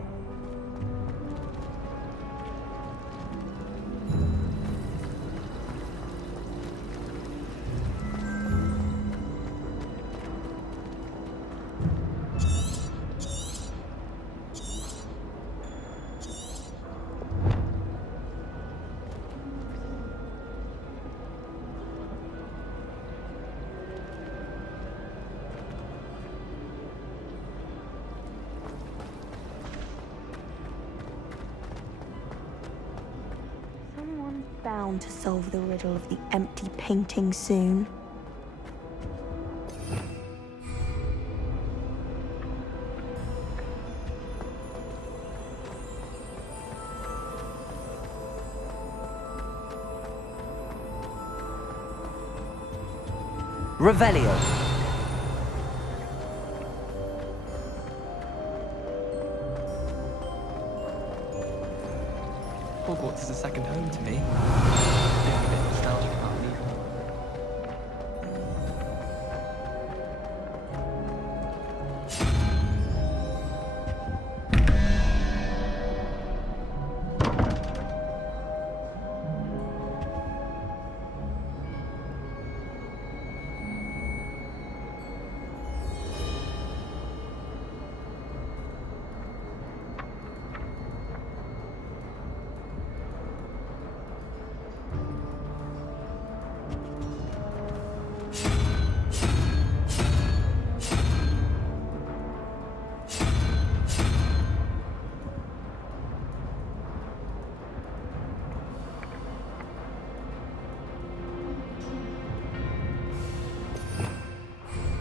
down to solve the riddle of the empty painting soon. Revelio. Hogwarts is a second home to me. Feeling a bit nostalgic about leaving.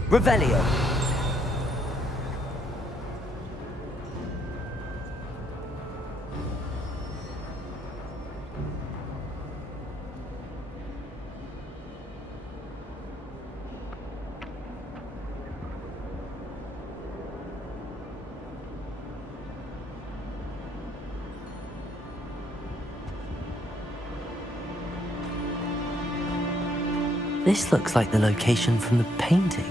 Revelio. This looks like the location from the painting.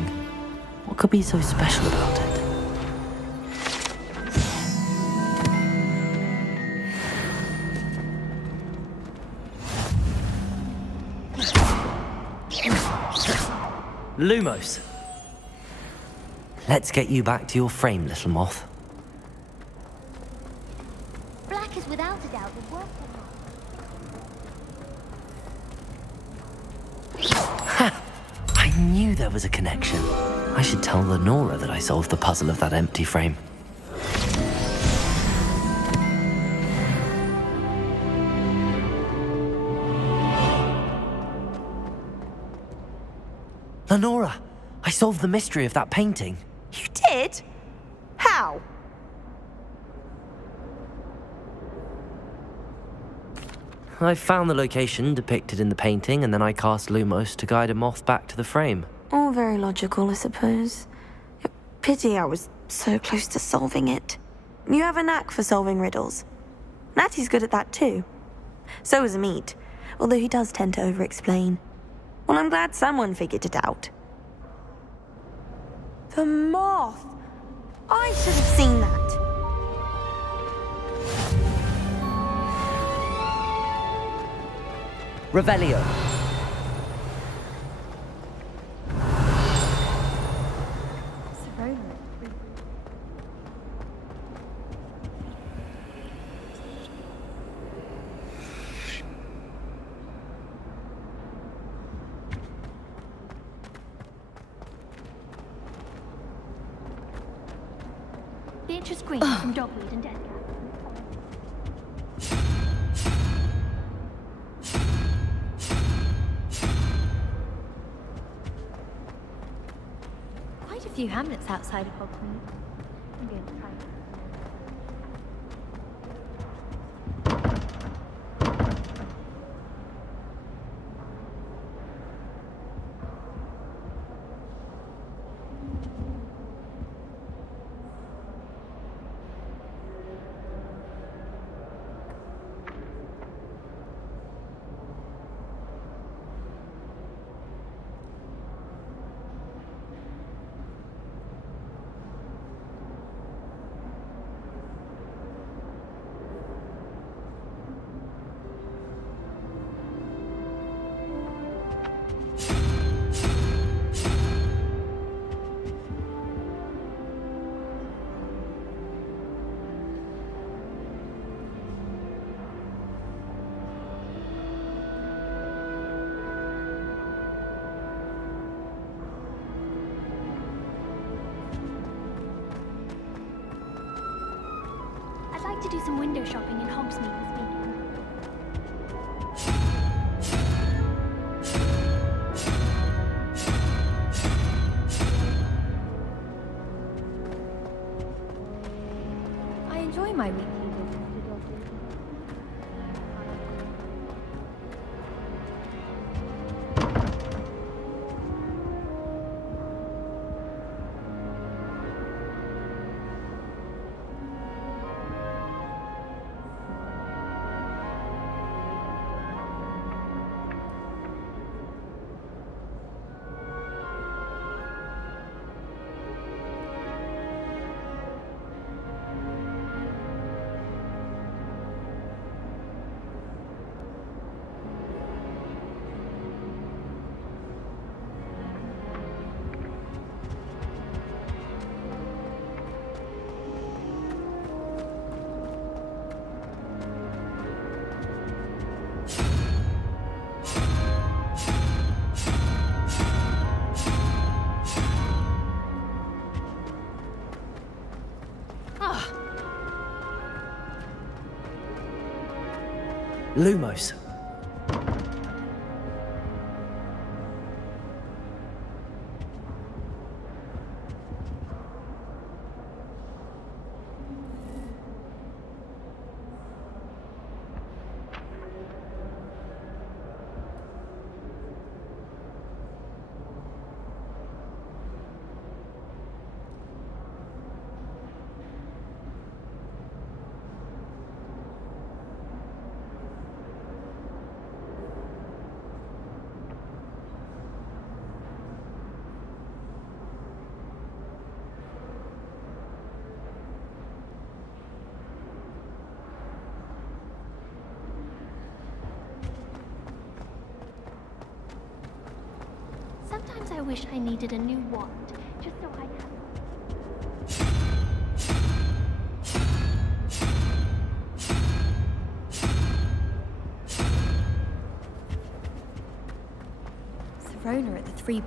What could be so special about it? Lumos. Let's get you back to your frame, little moth. Black is without a doubt the work Ha! I knew there was a connection. I should tell Lenora that I solved the puzzle of that empty frame. Lenora, I solved the mystery of that painting. You did? How? I found the location depicted in the painting, and then I cast Lumos to guide a moth back to the frame. All very logical, I suppose. Pity I was so close to solving it. You have a knack for solving riddles. Natty's good at that too. So is Amit, although he does tend to over-explain. Well, I'm glad someone figured it out. The moth! I should have seen that. Revelio. Beatrice Green from Dogweed and Death Cat. Quite a few hamlets outside of Hogweed. I'm going to try. I'd like to do some window shopping in Hogsmeade this weekend. my weekly visit to Dr. Lumos. Sometimes I wish I needed a new wand, just so I could... Serona at the Three...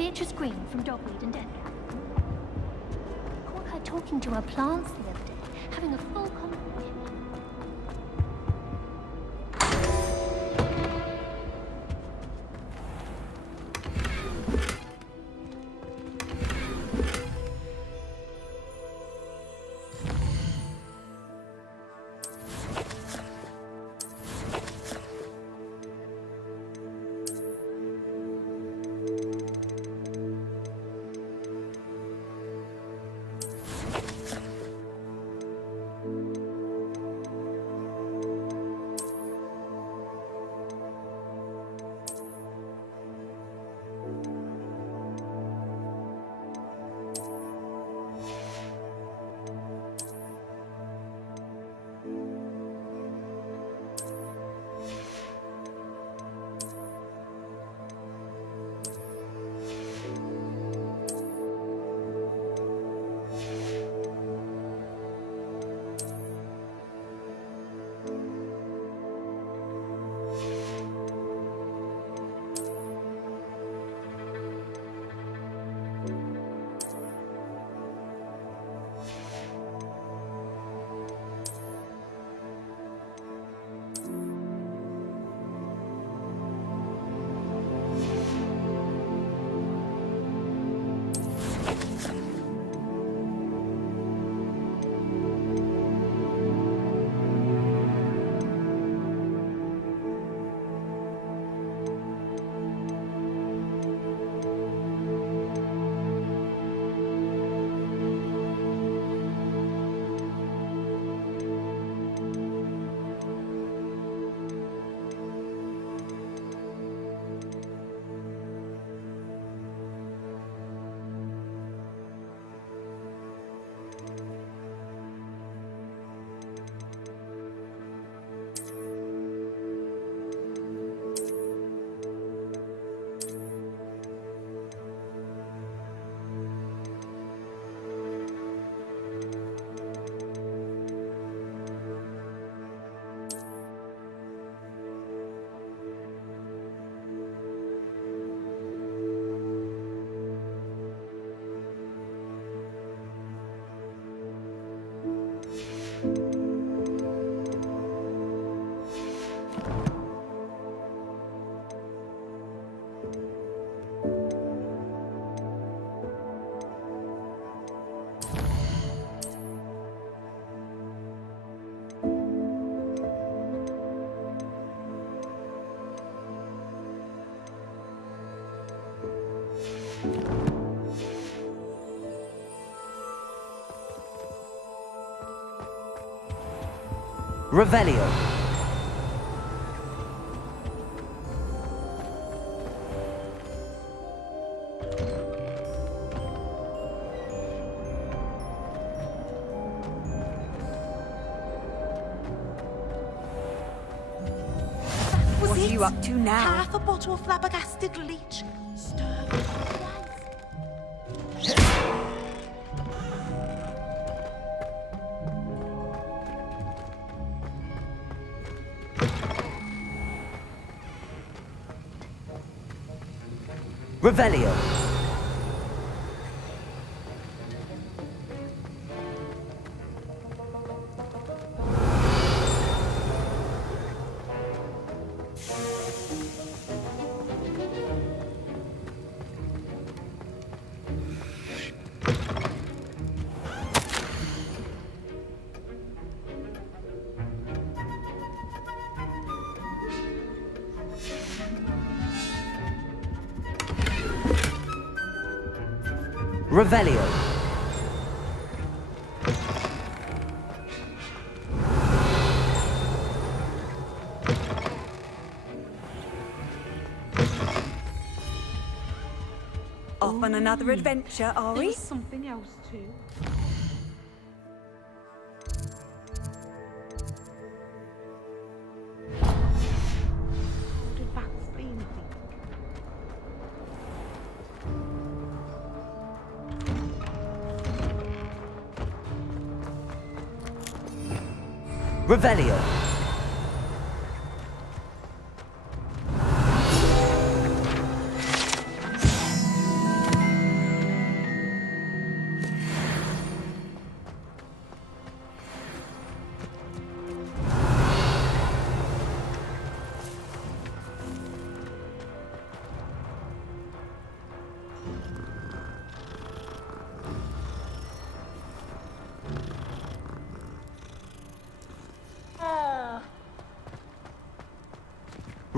Beatrice Green from Dogweed and Deathcap. Caught her talking to her plants the other day, having a full conversation. Revelio. What are you up to now? Half a bottle of flabbergasted leech. Stir Revelio. Revelio. Off on another adventure, are we? There's something else too. How did bats been? Revelio.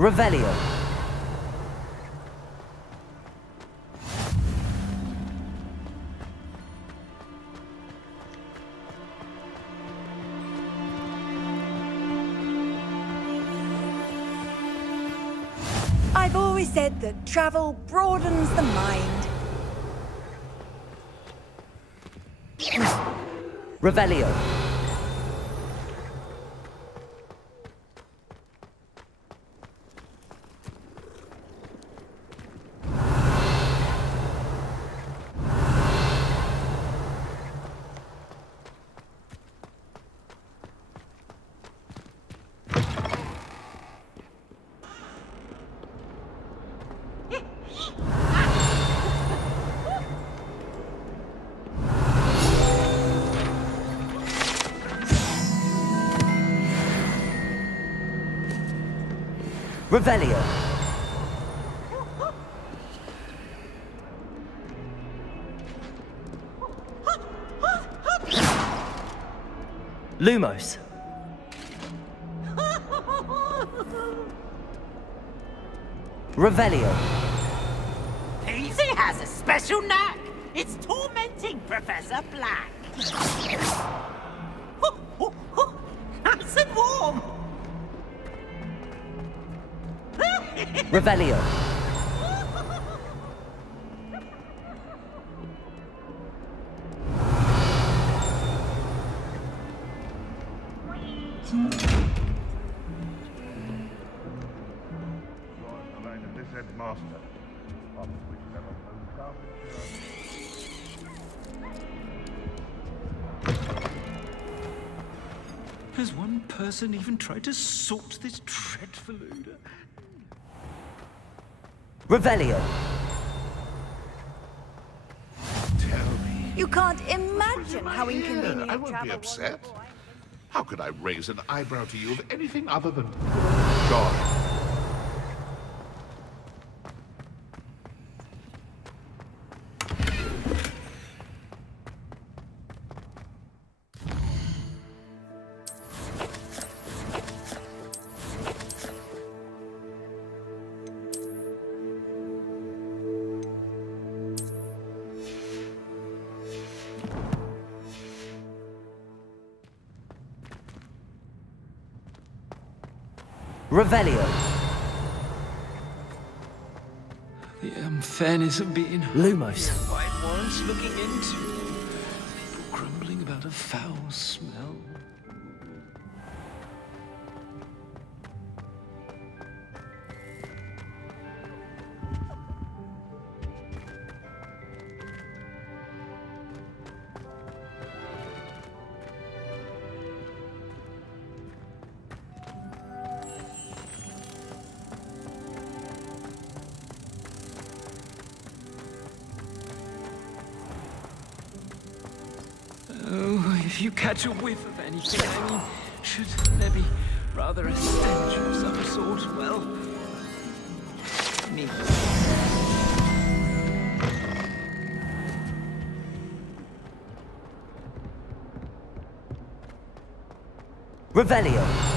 Revelio. I've always said that travel broadens the mind. Revelio. Revelio. Lumos. Revelio. Paisley has a special knack. It's tormenting Professor Black. Nice and warm. Revelio. Has one person even tried to sort this dreadful odor? Revelio. You can't imagine how inconvenient I won't travel be was. upset. How could I raise an eyebrow to you of anything other than joy? Revelio. The unfairness of being Lumos. quite warrants looking into. People grumbling about a foul smell. Oh, if you catch a whiff of anything, I mean, should there be rather a stench of some sort, well, me. Revelio.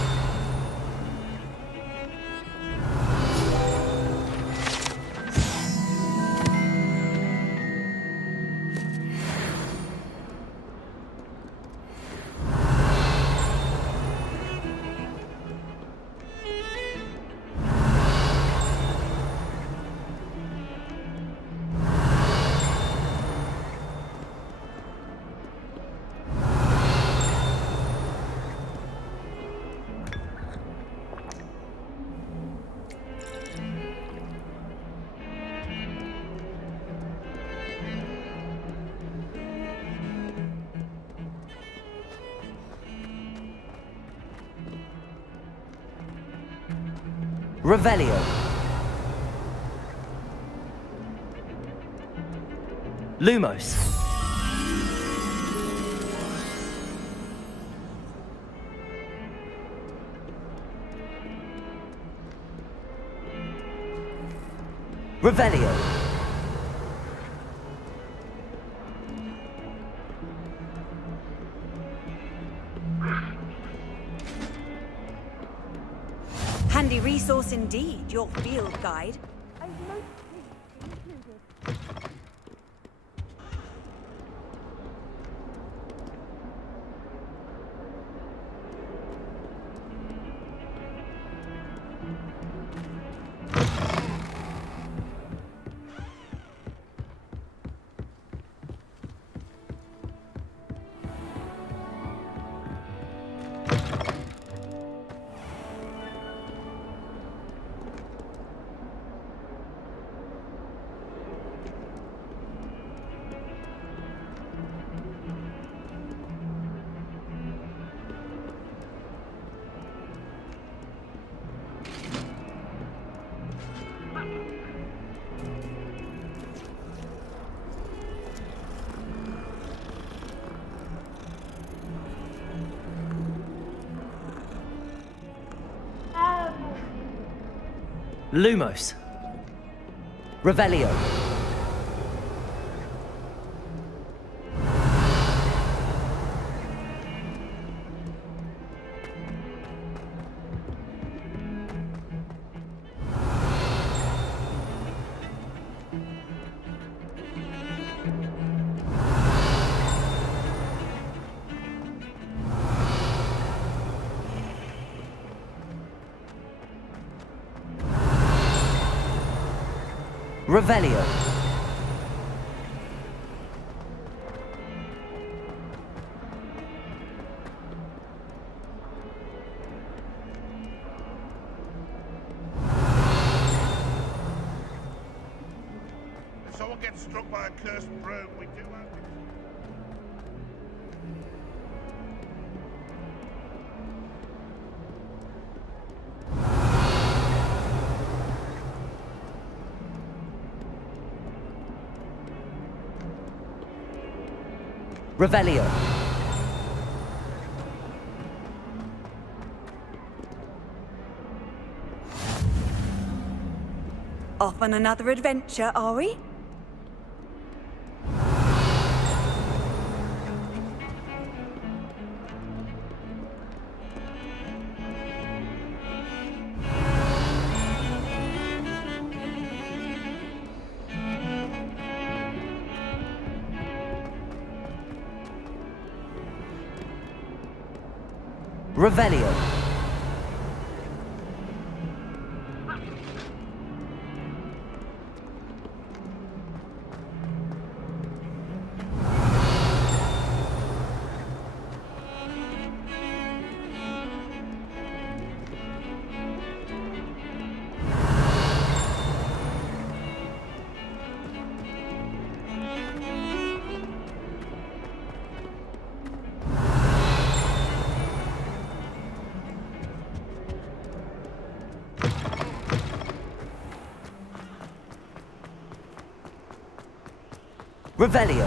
Revelio. Lumos. Revelio. Handy resource. resource indeed, your field guide. Lumos. Revelio. Revelio. If someone gets struck by a cursed broom, we do have... Revelio. Off on another adventure, are we? Revelio. Revelio.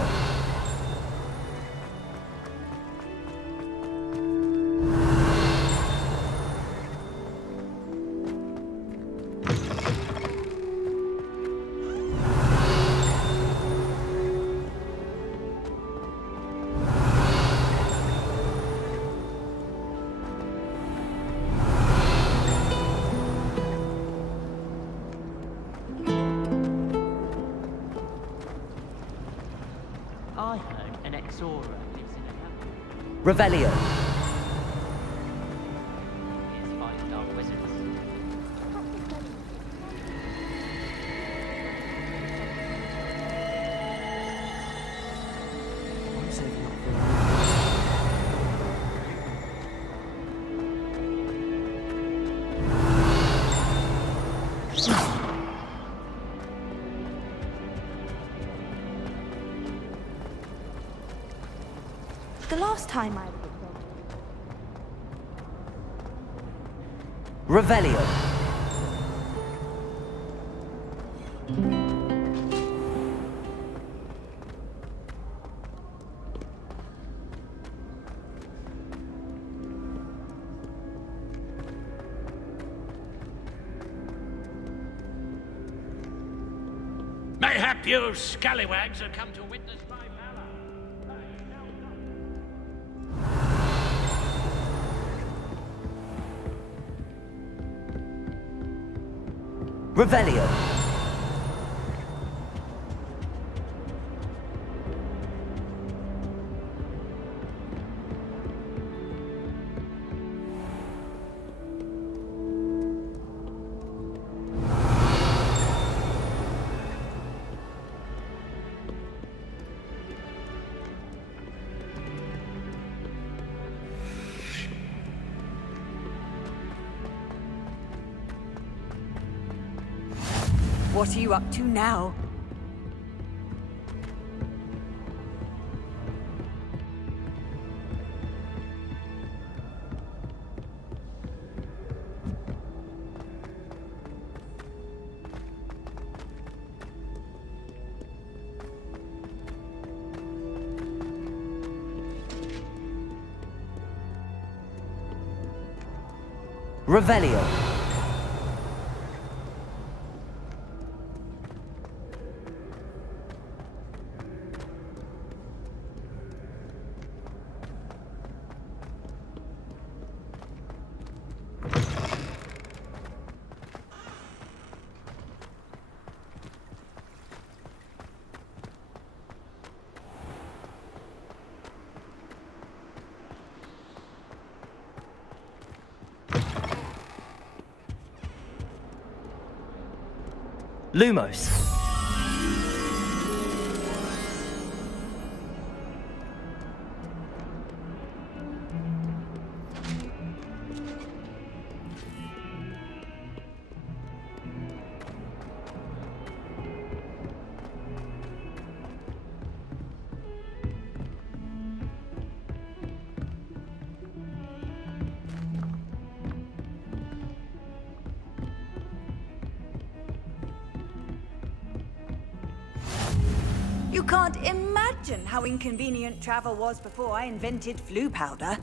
I heard an Exora lives in a cabin. Revelio. He's fighting dark wizards. I'm saving up for The last time I... Revelio. Mayhap you scallywags have come to witness my valor. Revelio. What are you up to now? Revelio. Lumos. You can't imagine how inconvenient travel was before I invented flu powder.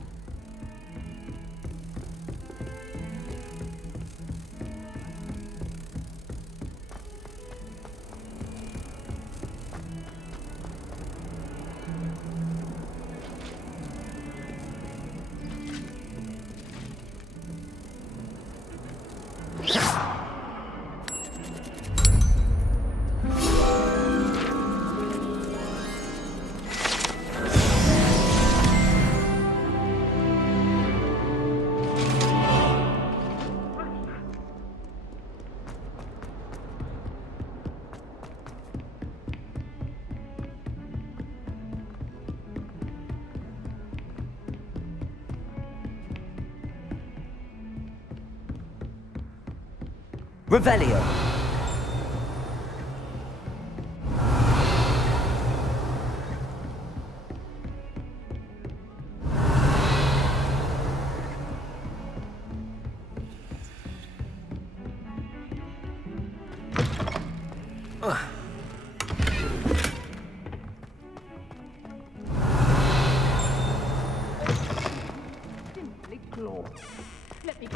Revelio. Let me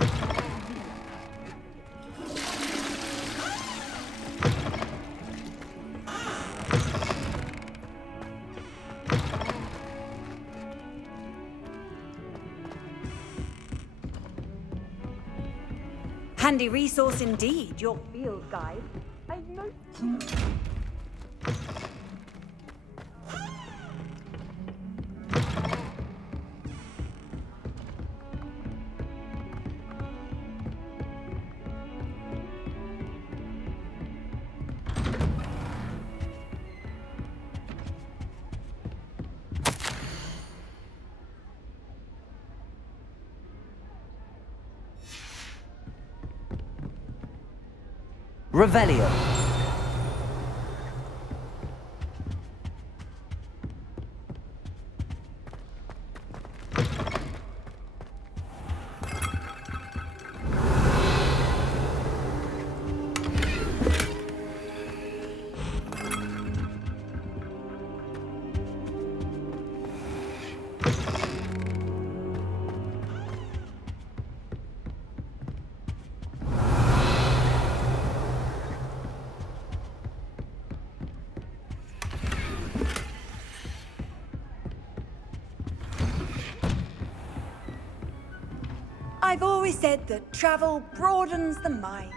Handy resource indeed, your field guide. I know. Revelio. I've always said that travel broadens the mind.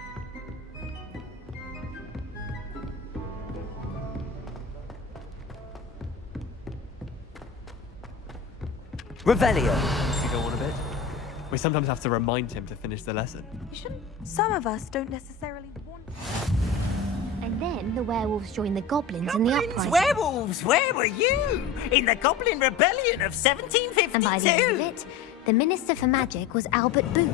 Revelio. To go on a bit. We sometimes have to remind him to finish the lesson. Some of us don't necessarily want. And then the werewolves joined the goblins in the Goblins, uprising. werewolves, where were you? In the Goblin Rebellion of 1752? And by the end of it, the Minister for Magic was Albert Boot.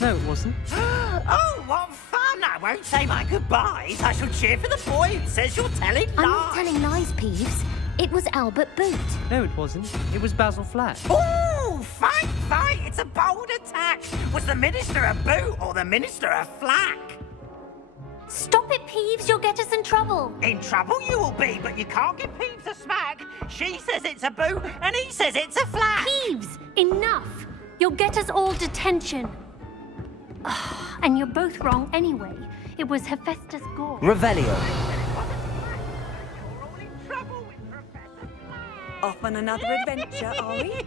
No, it wasn't. Oh, what fun! I won't say my goodbyes. I shall cheer for the boy who says you're telling lies. I'm not telling lies, Peeves. It was Albert Boot. No, it wasn't. It was Basil Flack. Oh, fight, fight! It's a bold attack. Was the Minister a boot or the Minister a flack? Stop it, Peeves. You'll get us in trouble. In trouble you will be, but you can't give Peeves a smack. She says it's a boot, and he says it's a flack. Peeves, enough. You'll get us all detention. And you're both wrong anyway. It was Hephaestus Gore. Revelio. Off on another adventure, are we?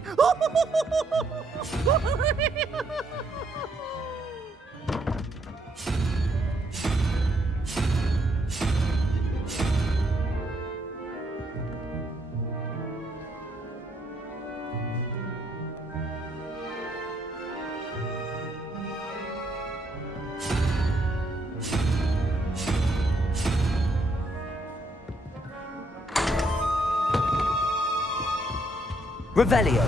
Revelio.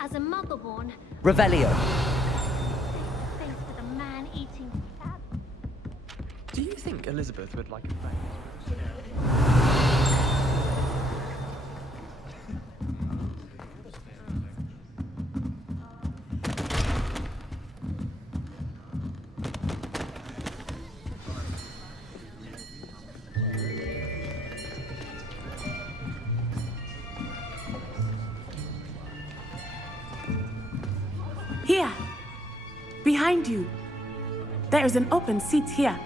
As a muggle-born, Revelio. faced with a man-eating cat. Do you think Elizabeth would like a friend? Here! Behind you! There is an open seat here.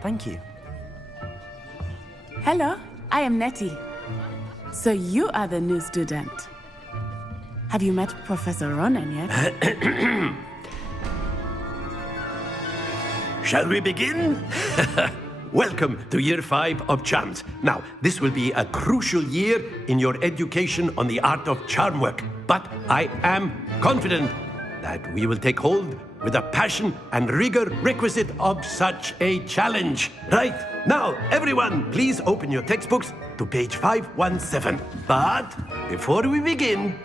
Thank you. Hello, I am Nettie. So you are the new student. Have you met Professor Ronan yet? Shall we begin? Welcome to Year 5 of Charms. Now, this will be a crucial year in your education on the art of charm work, but I am confident that we will take hold with the passion and rigor requisite of such a challenge. Right, now, everyone, please open your textbooks to page 517. But before we begin,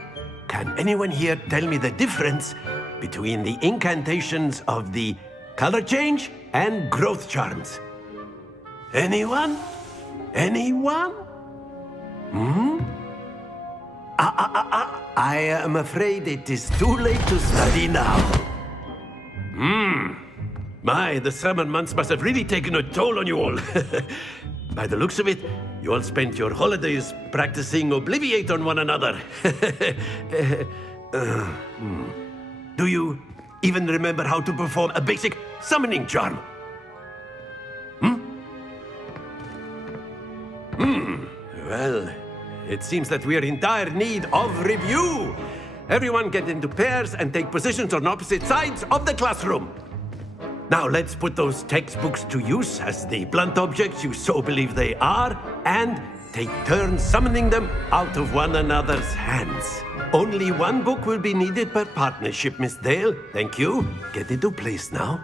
can anyone here tell me the difference between the incantations of the color change and growth charms? Anyone? Anyone? I am afraid it is too late to study now. My, the summer months must have really taken a toll on you all. By the looks of it, you all spent your holidays practicing Obliviate on one another. Do you even remember how to perform a basic summoning charm? Well, it seems that we are in dire need of review. Everyone get into pairs and take positions on opposite sides of the classroom. Now let's put those textbooks to use as the blunt objects you so believe they are, and take turns summoning them out of one another's hands. Only one book will be needed per partnership, Miss Dale. Thank you. Get into place now.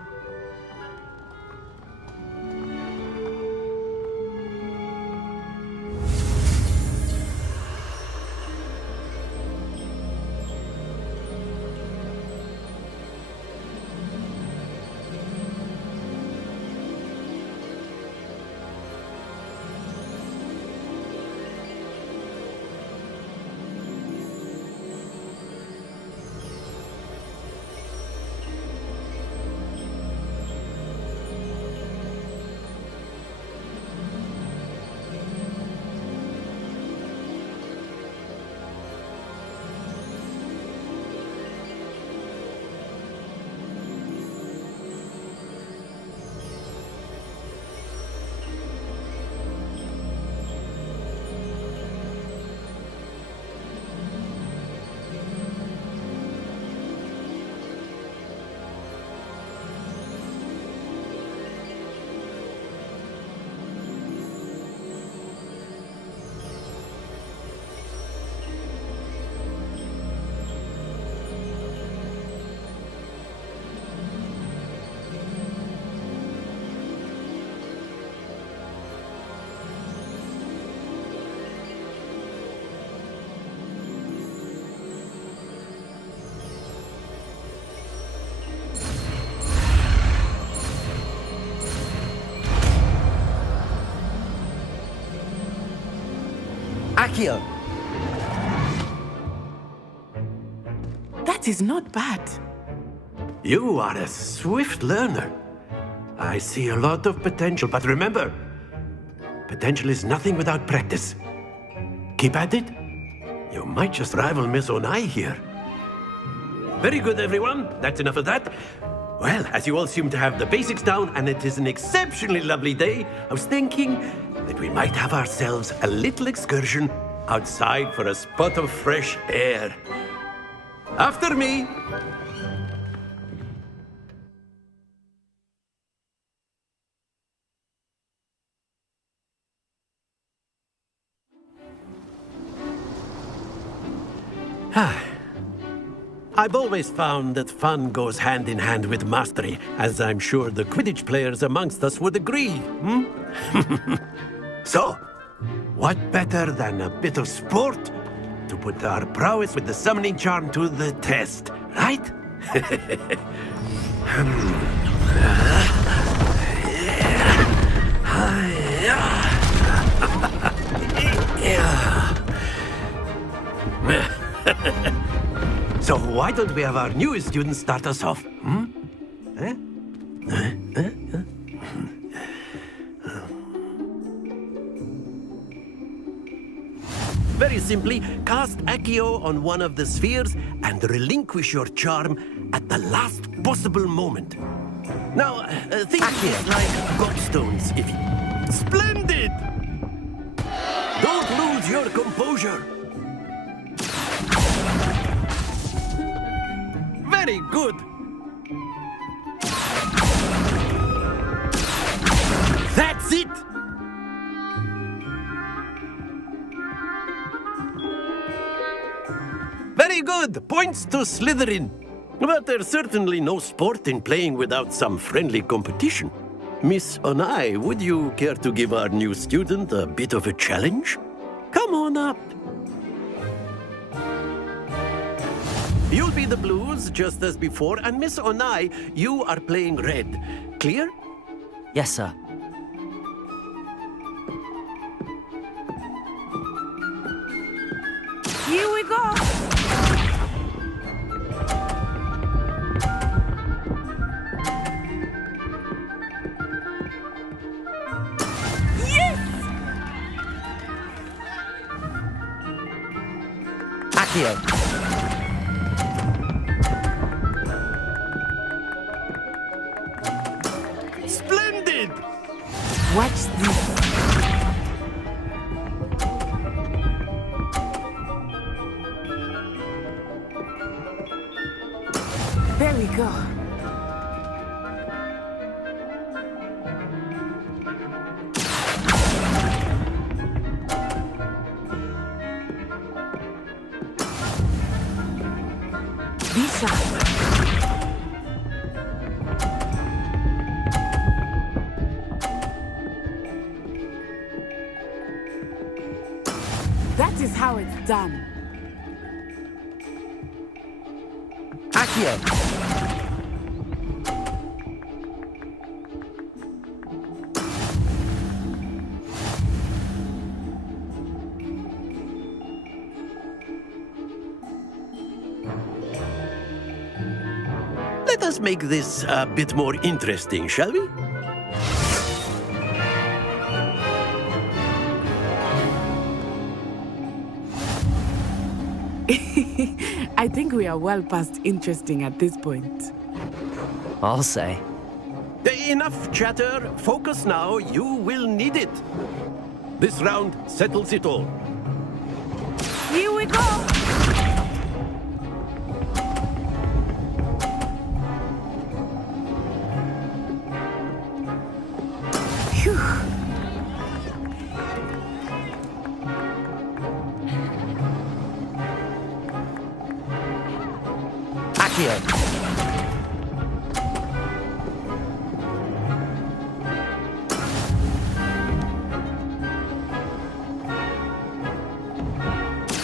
Accio! That is not bad. You are a swift learner. I see a lot of potential, but remember, potential is nothing without practice. Keep at it. You might just rival Miss Onai here. Very good, everyone. That's enough of that. Well, as you all seem to have the basics down, and it is an exceptionally lovely day, I was thinking that we might have ourselves a little excursion outside for a spot of fresh air. After me! I've always found that fun goes hand in hand with mastery, as I'm sure the Quidditch players amongst us would agree, So, what better than a bit of sport to put our prowess with the summoning charm to the test, right? So why don't we have our newest student start us off? Very simply, cast Accio on one of the spheres and relinquish your charm at the last possible moment. Now, think of it like godstones, if you... Splendid! Don't lose your composure. Very good. That's it! Very good! Points to Slytherin. But there's certainly no sport in playing without some friendly competition. Miss Onai, would you care to give our new student a bit of a challenge? Come on up. You'll be the blues, just as before, and Miss Onai, you are playing red. Clear? Yes, sir. Here we go! Yes! Accio! Splendid! Watch this. There we go. Be sharp. That is how it's done. Accio! Let us make this a bit more interesting, shall we? I think we are well past interesting at this point. I'll say. Enough chatter. Focus now. You will need it. This round settles it all. Here we go! Accio!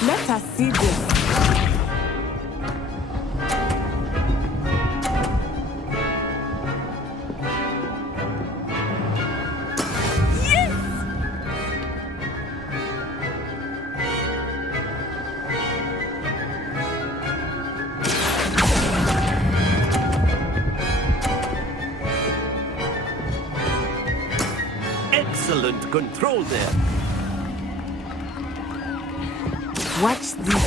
Let us see this. excellent control there. Watch this.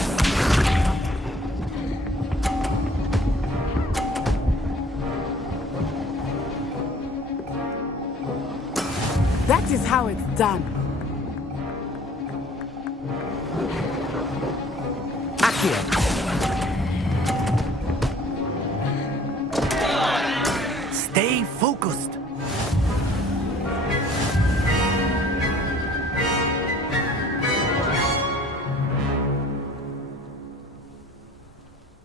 That is how it's done. Accio! Stay focused.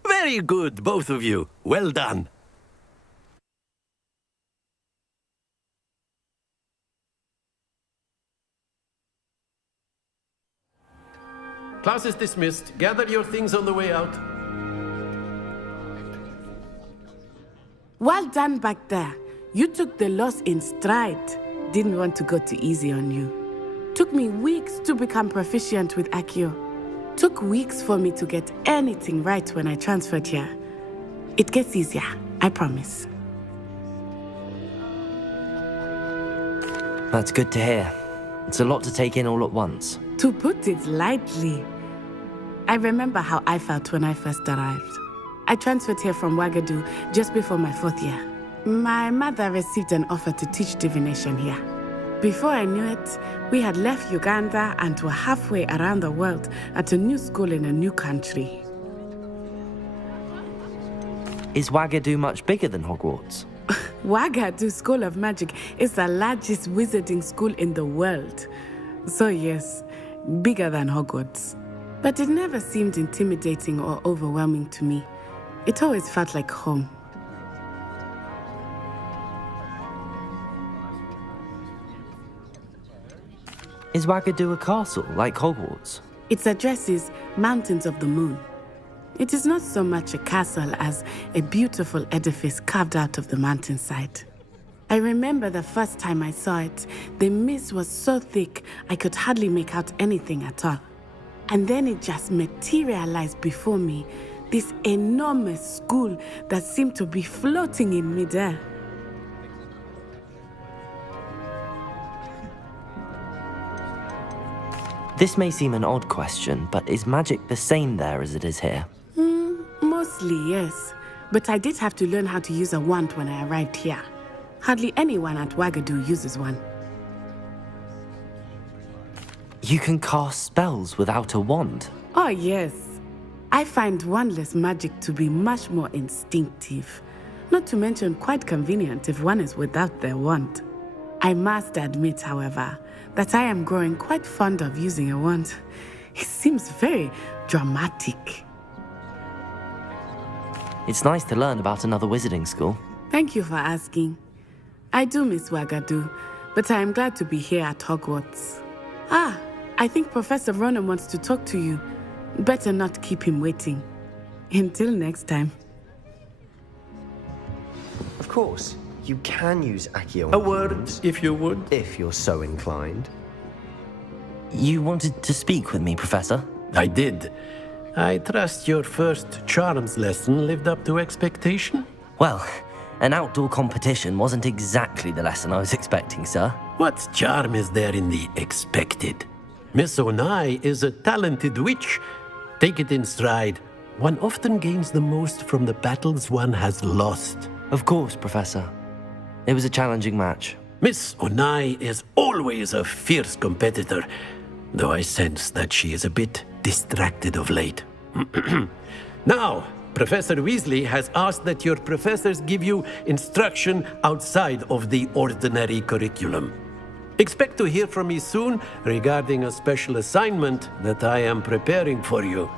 Very good, both of you. Well done. Class is dismissed. Gather your things on the way out. Well done back there. You took the loss in stride. Didn't want to go too easy on you. Took me weeks to become proficient with Accio. Took weeks for me to get anything right when I transferred here. It gets easier, I promise. That's good to hear. It's a lot to take in all at once. To put it lightly, I remember how I felt when I first arrived. I transferred here from Ouagadougou just before my 4th year. My mother received an offer to teach divination here. Before I knew it, we had left Uganda and were halfway around the world at a new school in a new country. Is Ouagadougou much bigger than Hogwarts? Ouagadougou School of Magic is the largest wizarding school in the world. So yes, bigger than Hogwarts. But it never seemed intimidating or overwhelming to me. It always felt like home. Is Ouagadougou a castle, like Hogwarts? Its address is Mountains of the Moon. It is not so much a castle as a beautiful edifice carved out of the mountainside. I remember the first time I saw it, the mist was so thick I could hardly make out anything at all. And then it just materialized before me, this enormous school that seemed to be floating in midair. This may seem an odd question, but is magic the same there as it is here? Mostly, yes. But I did have to learn how to use a wand when I arrived here. Hardly anyone at Ouagadougou uses one. You can cast spells without a wand? Oh, yes. I find wandless magic to be much more instinctive. Not to mention quite convenient if one is without their wand. I must admit, however, that I am growing quite fond of using a wand. It seems very dramatic. It's nice to learn about another wizarding school. Thank you for asking. I do miss Ouagadougou, but I am glad to be here at Hogwarts. Ah, I think Professor Ronan wants to talk to you. Better not keep him waiting. Until next time. Of course, you can use Accio. A word, if you would. If you're so inclined. You wanted to speak with me, Professor? I did. I trust your first charms lesson lived up to expectation? Well, an outdoor competition wasn't exactly the lesson I was expecting, sir. What charm is there in the expected? Miss Onai is a talented witch. Take it in stride. One often gains the most from the battles one has lost. Of course, Professor. It was a challenging match. Miss Onai is always a fierce competitor, though I sense that she is a bit distracted of late. Now, Professor Weasley has asked that your professors give you instruction outside of the ordinary curriculum. Expect to hear from me soon regarding a special assignment that I am preparing for you.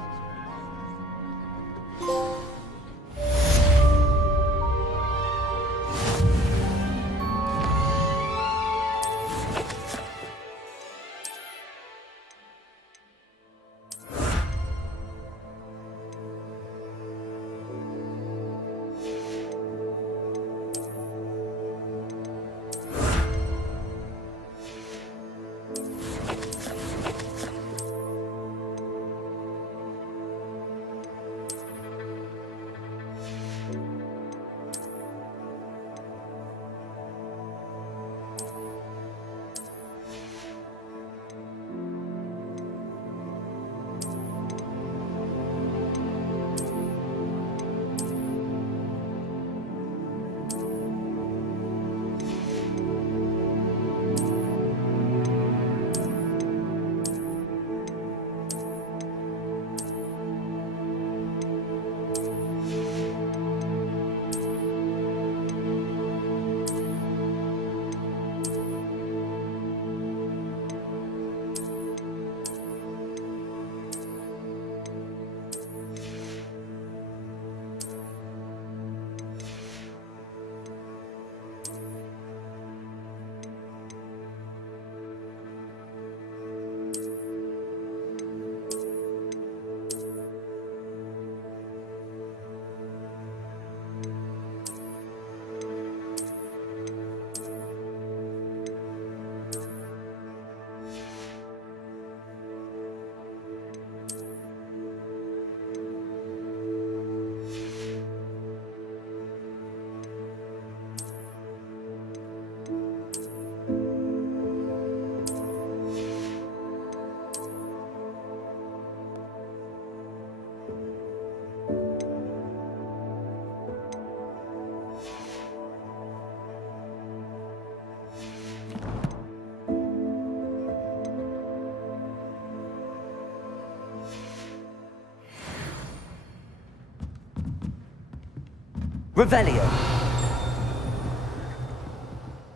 Revelio.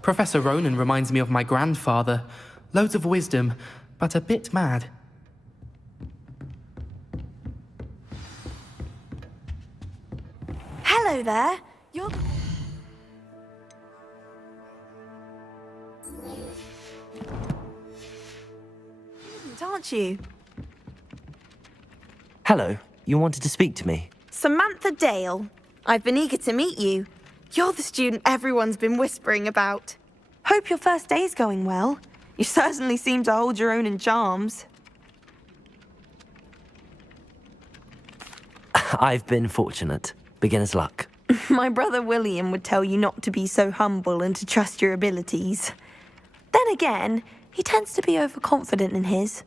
Professor Ronan reminds me of my grandfather. Loads of wisdom, but a bit mad. Hello there. You're... aren't you? Hello, you wanted to speak to me? Samantha Dale. I've been eager to meet you. You're the student everyone's been whispering about. Hope your first day's going well. You certainly seem to hold your own in charms. I've been fortunate. Beginner's luck. My brother William would tell you not to be so humble and to trust your abilities. Then again, he tends to be overconfident in his.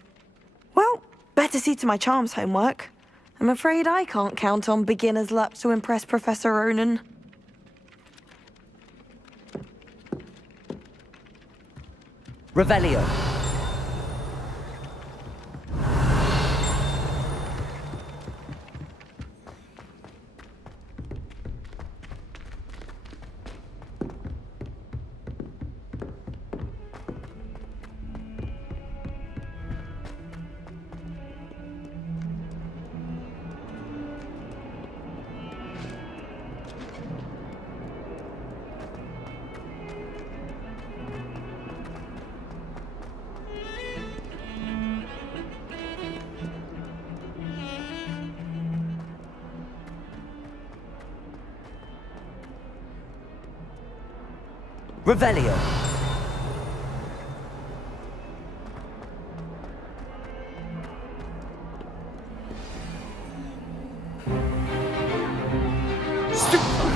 Well, better see to my charms homework. I'm afraid I can't count on beginner's luck to impress Professor Ronan. Revelio. Revelio. Stupefy!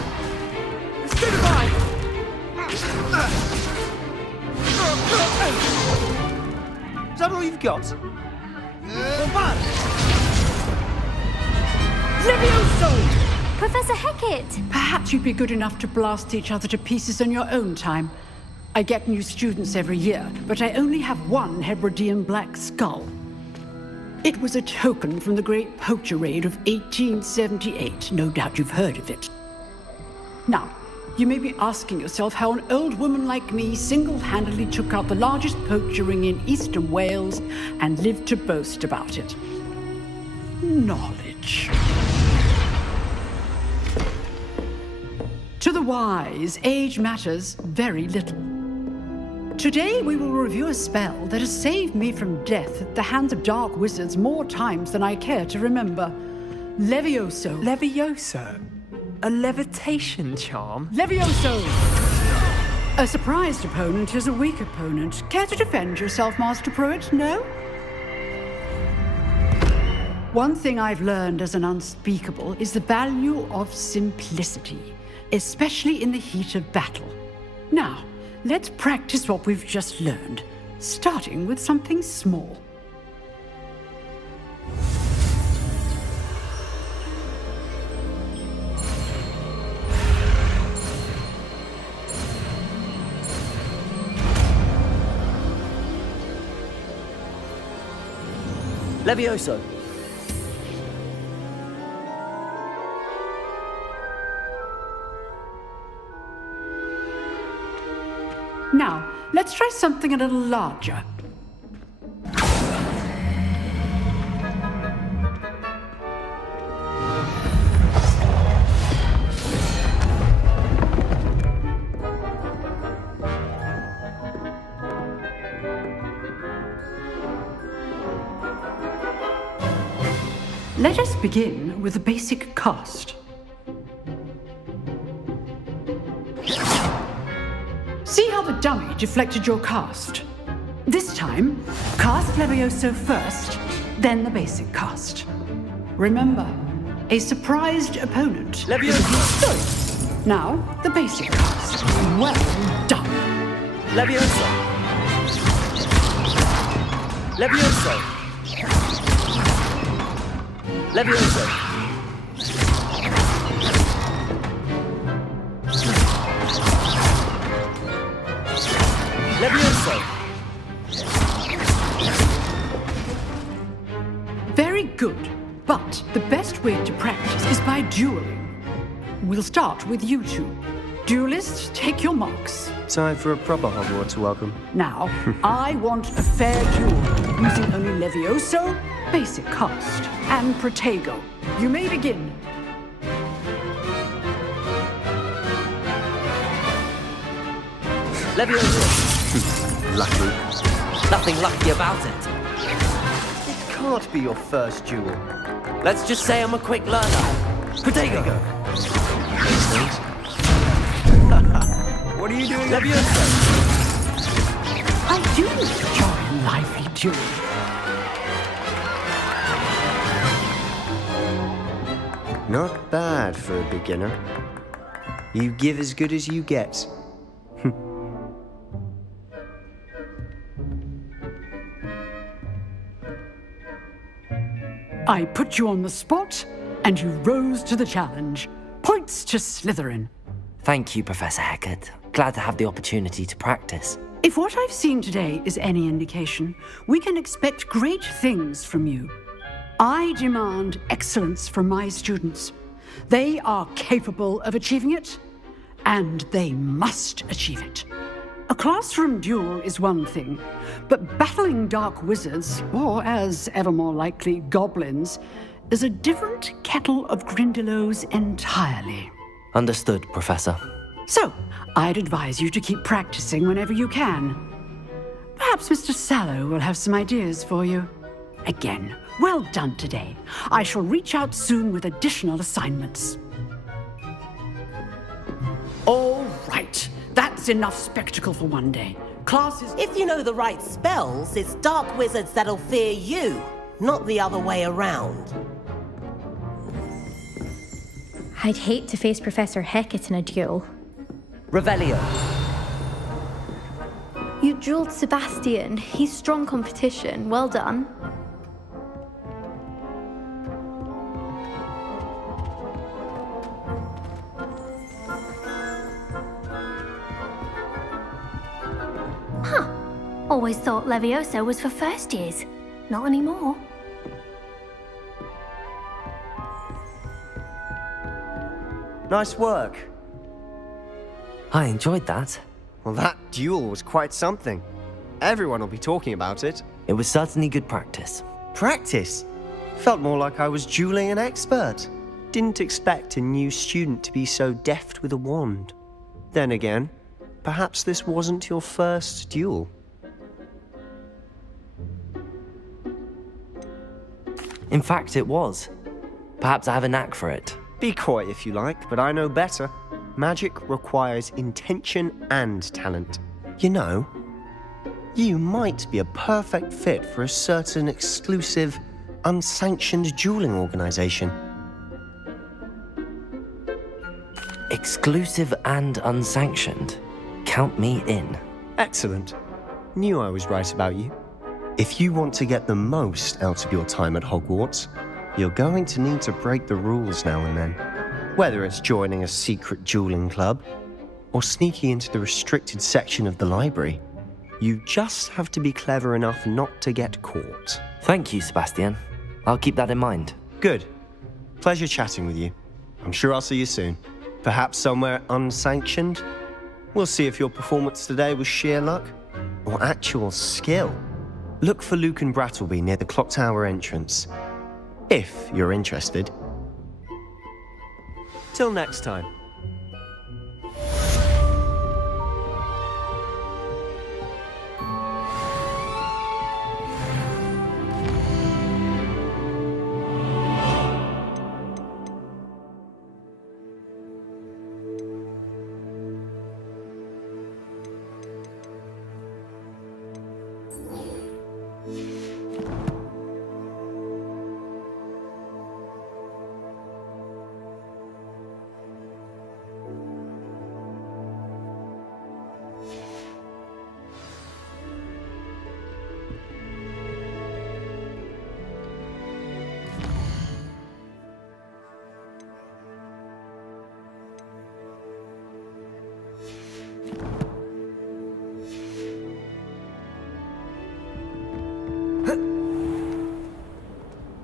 Is that all you've got? Levioso! Professor Hecat! Perhaps you'd be good enough to blast each other to pieces in your own time. I get new students every year, but I only have one Hebridean black skull. It was a token from the Great Poacher Raid of 1878. No doubt you've heard of it. Now, you may be asking yourself how an old woman like me single-handedly took out the largest poacher ring in eastern Wales and lived to boast about it. Knowledge. To the wise, age matters very little. Today we will review a spell that has saved me from death at the hands of dark wizards more times than I care to remember. Levioso. Levioso? A levitation charm? Levioso! A surprised opponent is a weak opponent. Care to defend yourself, Master Pruitt? No? One thing I've learned as an unspeakable is the value of simplicity, especially in the heat of battle. Now, let's practice what we've just learned, starting with something small. Levioso. Now, let's try something a little larger. Let us begin with the basic cast. See how the dummy deflected your cast? This time, cast Levioso first, then the basic cast. Remember, a surprised opponent. Levioso! Now, the basic cast. Well done. Levioso. Levioso. Levioso. Levioso. Very good, but the best way to practice is by dueling. we'll start with you two. Duelists, take your marks. Time for a proper Hogwarts welcome. Now, I want a fair duel, using only Levioso, basic cast, and Protego. You may begin. Leviosa. Lucky. Nothing lucky about it. It can't be your first duel. Let's just say I'm a quick learner. Protego. What are you doing? Leviosa. I do enjoy a lively duel. Not bad for a beginner. You give as good as you get. I put you on the spot, and you rose to the challenge. Points to Slytherin. Thank you, Professor Hecat. Glad to have the opportunity to practice. If what I've seen today is any indication, we can expect great things from you. I demand excellence from my students. They are capable of achieving it, and they must achieve it. A classroom duel is one thing, but battling dark wizards, or as ever more likely, goblins, is a different kettle of Grindylows entirely. Understood, Professor. So, I'd advise you to keep practicing whenever you can. Perhaps Mr. Sallow will have some ideas for you. Again, well done today. I shall reach out soon with additional assignments. All right. That's enough spectacle for one day. Classes... If you know the right spells, it's dark wizards that'll fear you, not the other way around. I'd hate to face Professor Hecat in a duel. Revelio. You dueled Sebastian. He's strong competition. Well done. Always thought Levioso was for first years. Not anymore. Nice work. I enjoyed that. Well, that duel was quite something. Everyone will be talking about it. It was certainly good practice. Practice? Felt more like I was dueling an expert. Didn't expect a new student to be so deft with a wand. Then again, perhaps this wasn't your first duel. In fact, it was. Perhaps I have a knack for it. Be coy if you like, but I know better. Magic requires intention and talent. You know, you might be a perfect fit for a certain exclusive, unsanctioned dueling organization. Exclusive and unsanctioned. Count me in. Excellent. Knew I was right about you. If you want to get the most out of your time at Hogwarts, you're going to need to break the rules now and then. Whether it's joining a secret dueling club or sneaking into the restricted section of the library, you just have to be clever enough not to get caught. Thank you, Sebastian. I'll keep that in mind. Good. Pleasure chatting with you. I'm sure I'll see you soon. Perhaps somewhere unsanctioned? We'll see if your performance today was sheer luck or actual skill. Look for Luke and Brattleby near the clock tower entrance, if you're interested. Till next time.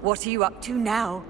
What are you up to now?